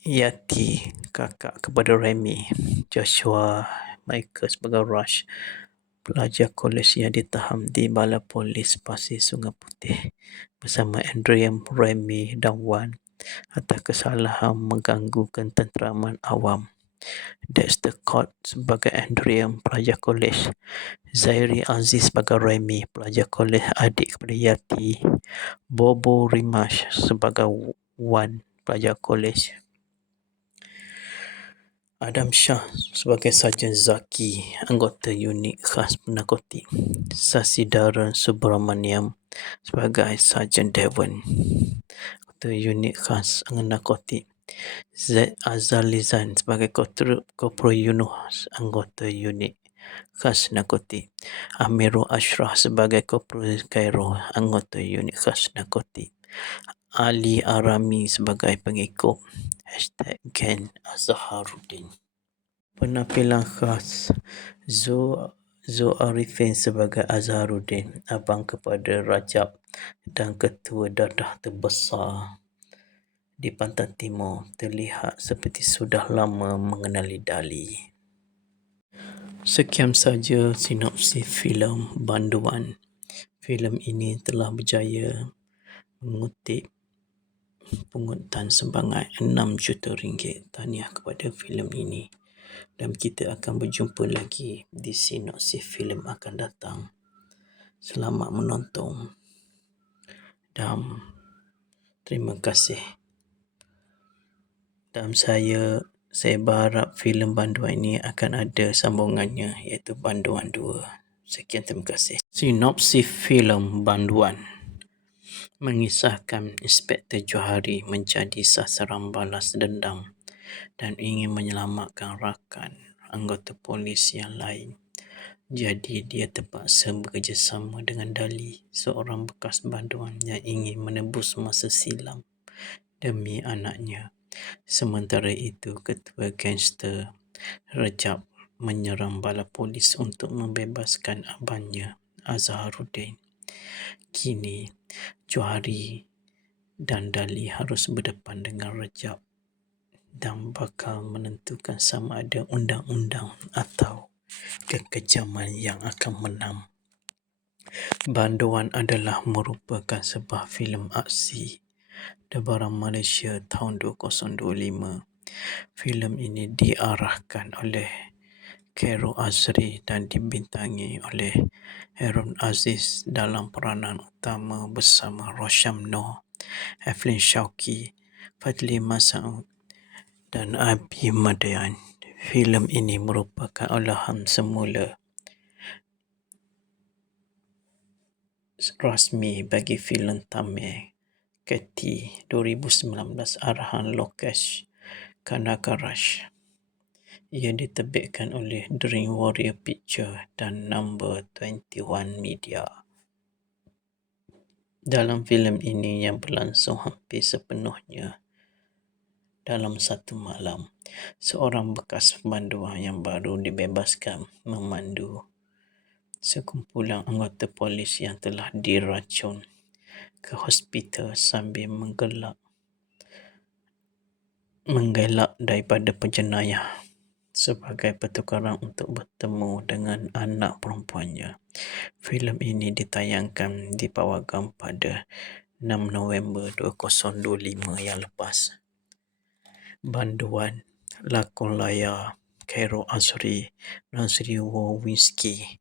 Yati, kakak kepada Remy. Joshua Michael sebagai Rush, pelajar kolej yang ditahan di Balai Polis Pasir Sungai Putih bersama Andrea, Remy dan Wan atas kesalahan mengganggu ketenteraman awam. Dexter Court sebagai Andrea, pelajar kolej. Zairi Aziz sebagai Remy, pelajar kolej adik kepada Yati. Bobo Rimash sebagai Wan, pelajar kolej. Adam Shah sebagai Sarjan Zaki, anggota unit khas narkotik. Sasidaran Subramaniam sebagai Sarjan Devon, anggota unit khas narkotik. Z. Azalizan sebagai Kopro Yunus, anggota unit khas narkotik. Amirul Ashraf sebagai Kopro Cairo, anggota unit khas narkotik. Ali Arami sebagai pengikut #Gen Azharuddin. Penampilan khas Zo Arifin sebagai Azharuddin, abang kepada Rajab dan ketua dadah terbesar di Pantai Timur, terlihat seperti sudah lama mengenali Dali. Sekian saja sinopsis filem Banduan. Filem ini telah berjaya mengutip pungutan sebangai RM6 juta. Tahniah kepada filem ini. Dan kita akan berjumpa lagi di sinopsis filem akan datang. Selamat menonton dan terima kasih. Dan saya berharap filem Banduan ini akan ada sambungannya, iaitu Banduan 2. Sekian, terima kasih. Sinopsis filem Banduan mengisahkan Inspektor Johari menjadi sasaran balas dendam dan ingin menyelamatkan rakan anggota polis yang lain. Jadi dia terpaksa bekerjasama dengan Dali, seorang bekas banduan yang ingin menebus masa silam demi anaknya. Sementara itu, ketua gangster Rejab menyerang bala polis untuk membebaskan abangnya Azharuddin. Kini Johari dan Dali harus berdepan dengan Rejab dan bakal menentukan sama ada undang-undang atau kekejaman yang akan menang. Banduan adalah merupakan sebuah filem aksi debara Malaysia tahun 2025. Filem ini diarahkan oleh Khairul Azri dan dibintangi oleh Harun Aziz dalam peranan utama bersama Rosham Noor, Eflin Shauki, Fadli Masaud dan Abi Madayan. Filem ini merupakan olahan semula rasmi bagi filem Tamil Keti 2019 arahan Lokesh Kanagaraj. Ia diterbitkan oleh Dream Warrior Picture dan Number 21 Media. Dalam filem ini yang berlangsung hampir sepenuhnya dalam satu malam, seorang bekas banduan yang baru dibebaskan memandu sekumpulan anggota polis yang telah diracun. ke hospital sambil menggelak daripada penjenayah sebagai pertukaran untuk bertemu dengan anak perempuannya. Filem ini ditayangkan di Pawagam pada 6 November 2025 yang lepas. Banduan lakon layar Cairo Azri, Nazri Wawinski,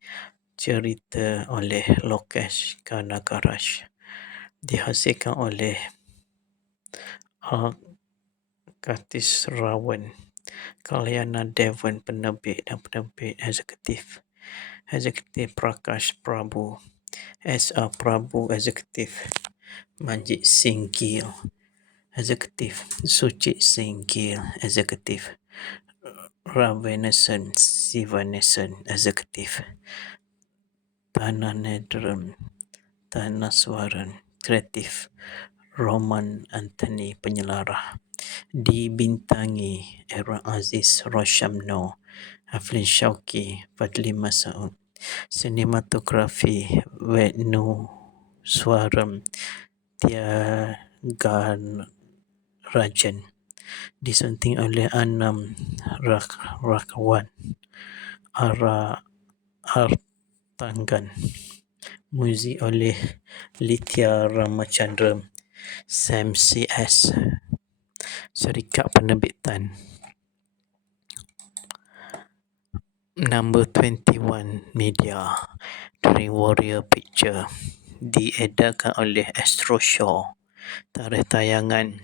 cerita oleh Lokesh Kanagaraj, dihasilkan oleh Kartis Rawan, Kalyana Devon penerbit dan penerbit eksekutif. Eksekutif Prakash Prabhu, S.R. Prabhu eksekutif, Manjit Singh Gill eksekutif, Suchit Singh Gill eksekutif, Ravenesan Sivanesan eksekutif, Tananedram Tanaswaran kreatif, Roman Anthony penyelarah. Dibintangi Aaron Aziz, Roshamno, Aflin Shauki, Fadli Masaud. Sinematografi Venu Swaram Tyagarajan, disunting oleh Anam Rakawan, Artangan. Muzik oleh Lithia Ramachandra, Sam CS. Syarikat penerbitan Number 21 Media dari Warrior Picture, diedarkan oleh Astro Shaw. Tarikh tayangan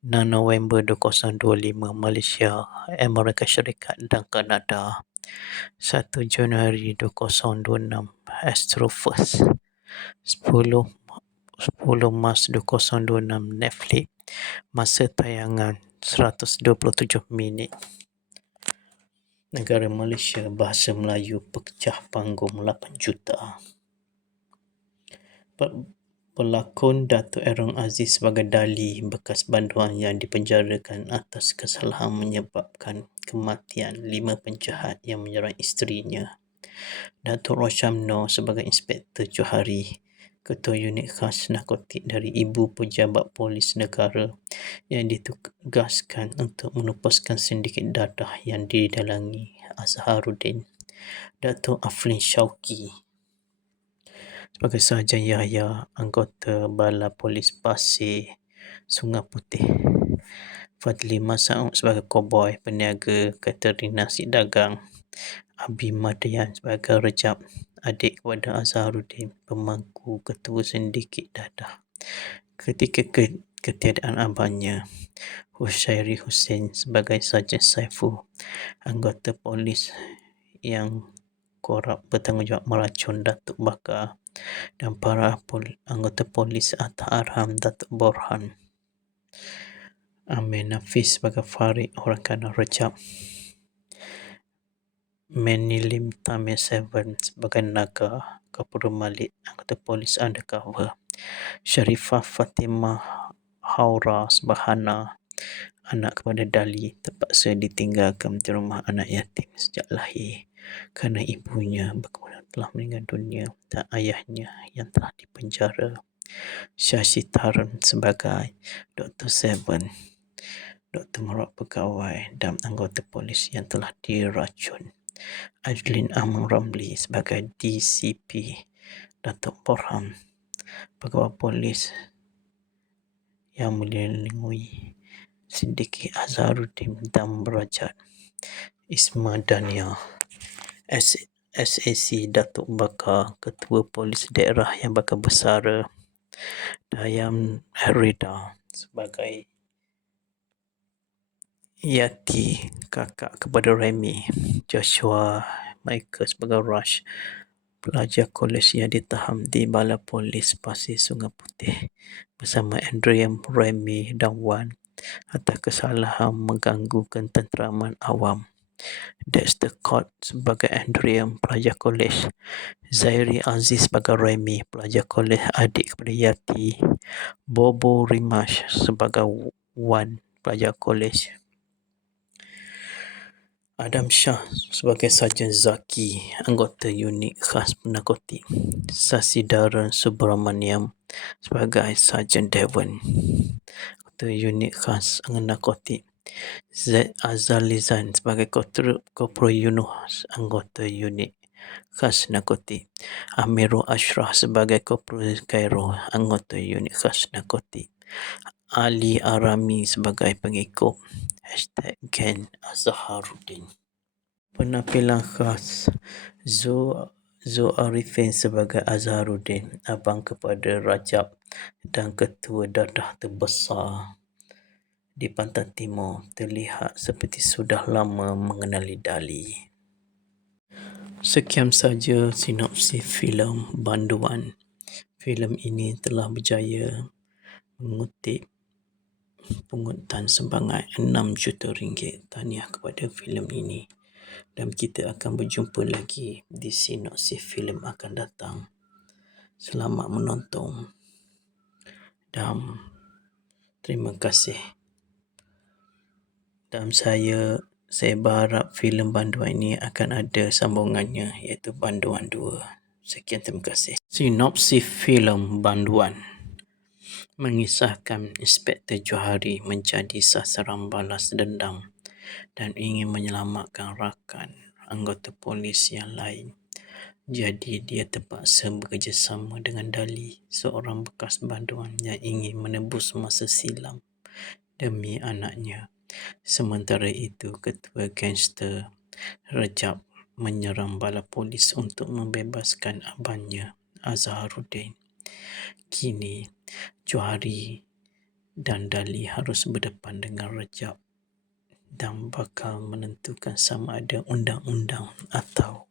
6 November 2025 Malaysia, Amerika Syarikat dan Kanada. 1 Januari 2026 Astro First. 10 Mac 2026 Netflix. Masa tayangan 127 minit. Negara Malaysia, bahasa Melayu pecah panggung 8 juta. Pelakon Datuk Aaron Aziz sebagai Dali, bekas banduan yang dipenjarakan atas kesalahan menyebabkan kematian 5 penjahat yang menyerang isterinya. Datuk Roshamno sebagai Inspektor Johari, Ketua Unit Khas Narkotik dari Ibu Pejabat Polis Negara yang ditugaskan untuk menupaskan sindiket dadah yang didalangi Azharuddin. Datuk Aflin Shauki sebagai Sarjan Yahya, anggota Bala Polis Pasir Sungai Putih. Fadli Masaud sebagai Koboi, peniaga catering nasi dagang. Abi Madian sebagai Rejab, adik kepada Azharuddin, pemangku ketua sindiket dadah. Ketika ketiadaan abangnya, Hushairi Hussein sebagai Sarjan Saiful, anggota polis yang korup bertanggungjawab meracun Datuk Bakar, dan para anggota polis Atta Arham, Datuk Borhan. Amir Nafis sebagai Farid, orang kanan Rejab. Manilim Tamil 7 sebagai Naga, Kapura Malik, anggota polis undercover. Sharifah Fatimah Haura sebagai Hana, anak kepada Dali, terpaksa ditinggalkan di rumah anak yatim sejak lahir kerana ibunya telah meninggal dunia dan ayahnya yang telah dipenjara. Syashitaran sebagai Dr. Seven, Dr. Merawat Pegawai dan anggota polis yang telah diracun. Adlin Amang Ramli sebagai DCP, Datuk Borham, pegawai polis yang melindungi sindiket Azharuddin dan Berajat. Isma Dania SAC, Datuk Bakar, Ketua Polis Daerah yang bakal bersara. Dayam Rida sebagai Yati, kakak kepada Remy. Joshua Michael sebagai Rush, pelajar kolej yang ditahan di Bala Polis Pasir Sungai Putih bersama Andrea, Remy dan Wan atas kesalahan mengganggu ketenteraman awam. Dexter Court sebagai Andrea, pelajar kolej. Zairi Aziz sebagai Remy, pelajar kolej adik kepada Yati. Bobo Rimash sebagai Wan, pelajar kolej. Adam Shah sebagai Sarjan Zaki, anggota unit khas narkotik. Sasidaran Subramaniam sebagai Sarjan Devon, anggota unit khas narkotik. Z. Azalizan sebagai Kopro Yunus, anggota unit khas narkotik. Amirul Ashraf sebagai Kopro Cairo, anggota unit khas narkotik. Ali Arami sebagai pengikut #Gen Azharuddin. Penampilan khas Zo Arifin sebagai Azharuddin, abang kepada Rajab dan ketua dadah terbesar di Pantai Timur, terlihat seperti sudah lama mengenali Dali. Sekian saja sinopsis filem Banduan. Filem ini telah berjaya mengutip pungutan sebangai RM6 juta. Tahniah kepada filem ini. Dan kita akan berjumpa lagi di sinopsis filem akan datang. Selamat menonton dan terima kasih. Dan saya berharap filem Banduan ini akan ada sambungannya, iaitu Banduan 2. Sekian, terima kasih. Sinopsis filem Banduan mengisahkan Inspektor Johari menjadi sasaran balas dendam dan ingin menyelamatkan rakan anggota polis yang lain. Jadi dia terpaksa bekerjasama dengan Dali, seorang bekas banduan yang ingin menebus masa silam demi anaknya. Sementara itu, ketua gangster Rajab menyerang bala polis untuk membebaskan abangnya Azharuddin. Kini, Johari dan Dali harus berdepan dengan Rajab dan bakal menentukan sama ada undang-undang atau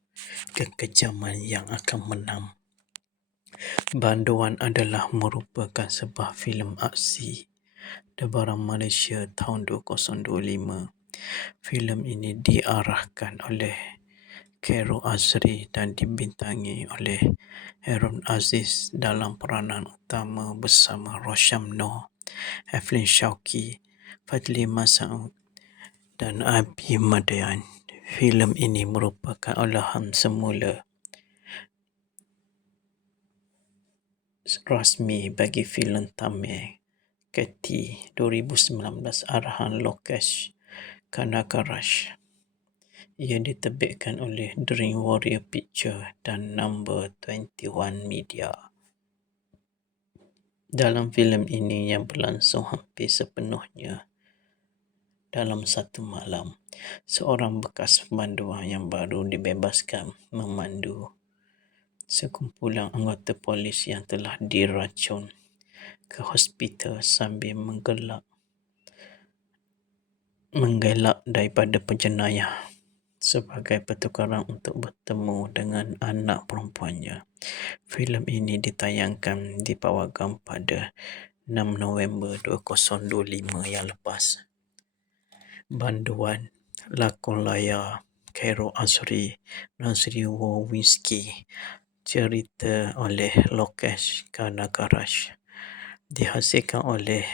kekejaman yang akan menang. Banduan adalah merupakan sebuah filem aksi debara Malaysia tahun 2025. Filem ini diarahkan oleh Khairul Azri dan dibintangi oleh Harun Aziz dalam peranan utama bersama Rosham Noh, Eflin Shauki, Fadli Masaud dan Abi Madayan. Filem ini merupakan olahan semula rasmi bagi filem Tamil Keti 2019 arahan Lokesh Kanagaraj. Ia diterbitkan oleh Dream Warrior Picture dan Number 21 Media. Dalam filem ini yang berlangsung hampir sepenuhnya dalam satu malam, seorang bekas banduan yang baru dibebaskan memandu sekumpulan anggota polis yang telah diracun ke hospital sambil menggelak daripada penjenayah sebagai pertukaran untuk bertemu dengan anak perempuannya. Filem ini ditayangkan di Pawagam pada 6 November 2025 yang lepas. Banduan, lakon layar Khairul Azri, Nazri Wawinski, cerita oleh Lokesh Kanagaraj, dihasilkan oleh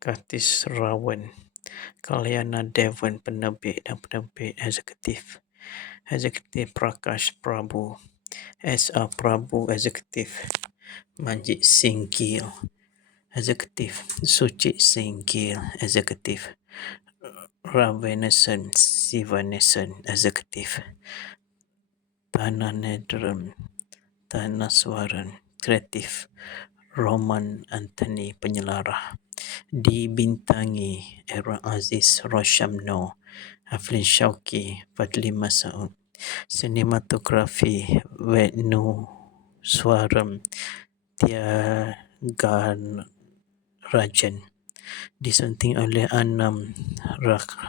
Kartis Rawan, Kalyana Devon penerbit dan penerbit eksekutif. Eksekutif Prakash Prabhu, S.R. Prabhu eksekutif, Manjit Singh Gill eksekutif, Suchit Singh Gill eksekutif, Ravenesan Sivanesan eksekutif, Tanaswaran kreatif, Roman Anthony penyelarah. Dibintangi Aaron Aziz, Rosham Noh, Aflin Shauki, Fadli Masaud. Sinematografi Venu Swaram Tyagarajan. Disunting oleh Anam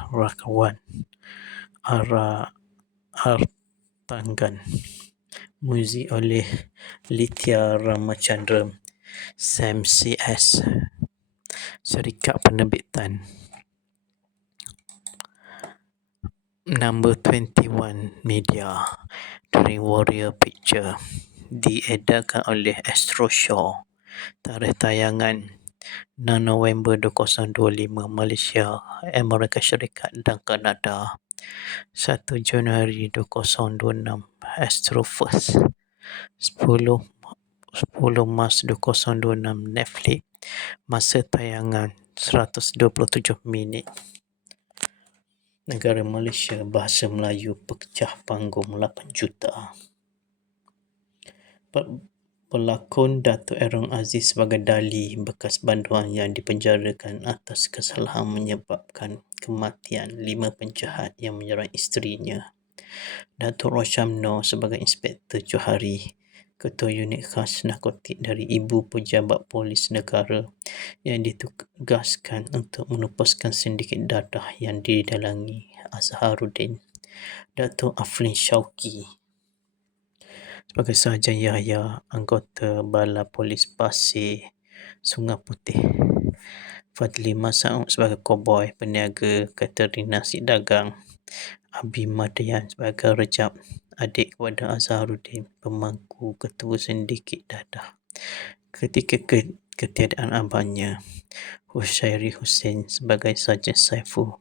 Rakawan, Artangan. Muzik oleh Lithia Ramachandra, Sam CS. Syarikat penerbitan Number 21 Media, Dream Warrior Picture. Diedarkan oleh Astro Show. Tarikh tayangan 6 November 2025 Malaysia, Amerika Syarikat dan Kanada. 1 Januari 2026 Astro-First. 10 Mac 2026 Netflix. Masa tayangan 127 minit. Negara Malaysia, bahasa Melayu pecah panggung 8 juta. Pelakon Dato' Aaron Aziz sebagai Dali, bekas banduan yang dipenjarakan atas kesalahan menyebabkan kematian 5 penjahat yang menyerang isterinya. Datuk Roshamno sebagai Inspektor Johari, Ketua Unit Khas Narkotik dari Ibu Pejabat Polis Negara yang ditugaskan untuk menupaskan sindiket dadah yang didalangi Azharuddin. Datuk Afrin Shauki sebagai Sarjan Yahya, anggota Bala Polis Pasir Sungai Putih. Fadli Masaud sebagai Koboi, peniaga katering nasi dagang. Abi Madian sebagai Rejab, adik kepada Azharuddin, pemangku ketua sindiket dadah. Ketika ketiadaan abangnya, Hussairi Hussein sebagai Sarjan Saiful,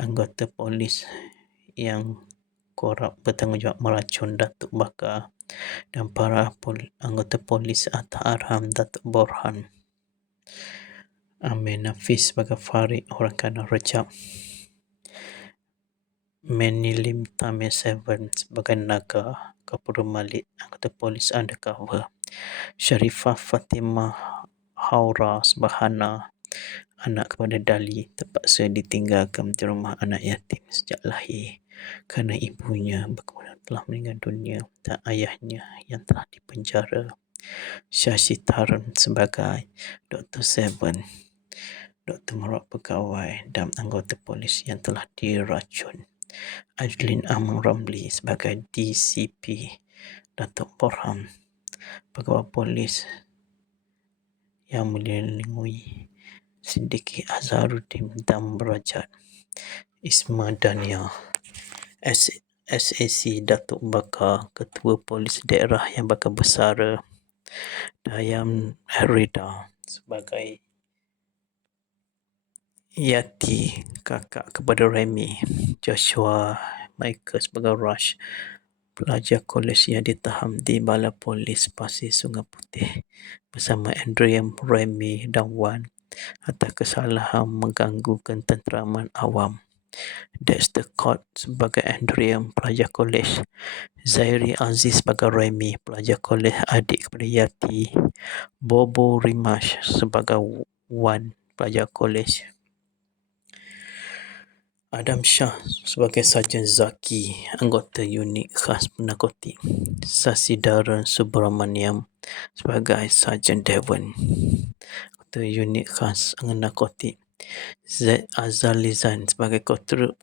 anggota polis yang korup bertanggungjawab meracun Datuk Bakar, dan para anggota polis Atta Arham, Datuk Borhan. Amir Nafis sebagai Farid, orang kanan Rejab. Menilim Tamir Seven sebagai Naga, Kapura Malik, anggota polis undercover. Sharifah Fatimah Haura sebagai Hana, anak kepada Dali, terpaksa ditinggalkan di rumah anak yatim sejak lahir kerana ibunya berkemudian telah meninggal dunia dan ayahnya yang telah dipenjara. Shashi Tharan sebagai Dr. Seven, Dr. Merawat Pegawai dan anggota polis yang telah diracun. Adlin Amang Ramli sebagai DCP, Datuk Borhan, pegawai polis yang melindungi sindiket Azharuddin dan Berajat. Isma Dania SAC, Datuk Bakar, Ketua Polis Daerah yang bakal bersara. Dayam Rida sebagai Yati, kakak kepada Remy. Joshua Michael sebagai Rush, pelajar kolej yang ditahan di Bala Polis Pasir Sungai Putih bersama Andrea, Remy dan Wan atas kesalahan mengganggu ketenteraman awam. Dexter Court sebagai Andrea, pelajar kolej. Zairi Aziz sebagai Remy, pelajar kolej adik kepada Yati. Bobo Rimash sebagai Wan, pelajar kolej. Adam Shah sebagai Sarjan Zaki, anggota unit khas narkotik. Sasidaran Subramaniam sebagai Sarjan Devon, anggota unit khas narkotik. Z. Azalizan sebagai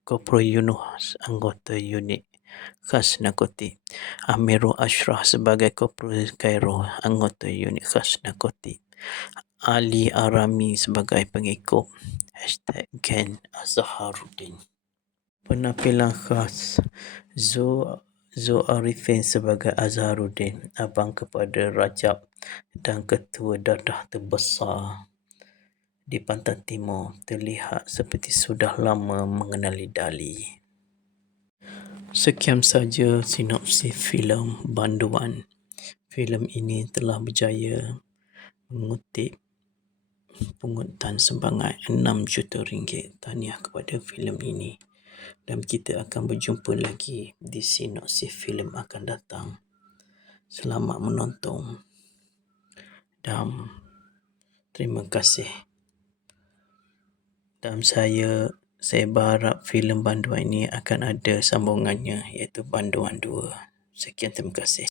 Kopro Yunus, anggota unit khas narkotik. Amirul Ashraf sebagai Kopro Cairo, anggota unit khas narkotik. Ali Arami sebagai pengikut #Gen Azharuddin. Penampilan khas Zo Arifin sebagai Azharuddin, abang kepada Rajab dan ketua dadah terbesar di Pantai Timur, terlihat seperti sudah lama mengenali Dali. Sekian saja sinopsis filem Banduan. Filem ini telah berjaya mengutip pungutan sebangai 6 juta ringgit. Tahniah kepada filem ini. Dan kita akan berjumpa lagi di sinopsis filem akan datang. Selamat menonton dan terima kasih. Dan saya berharap filem Banduan ini akan ada sambungannya, iaitu Banduan 2. Sekian, terima kasih.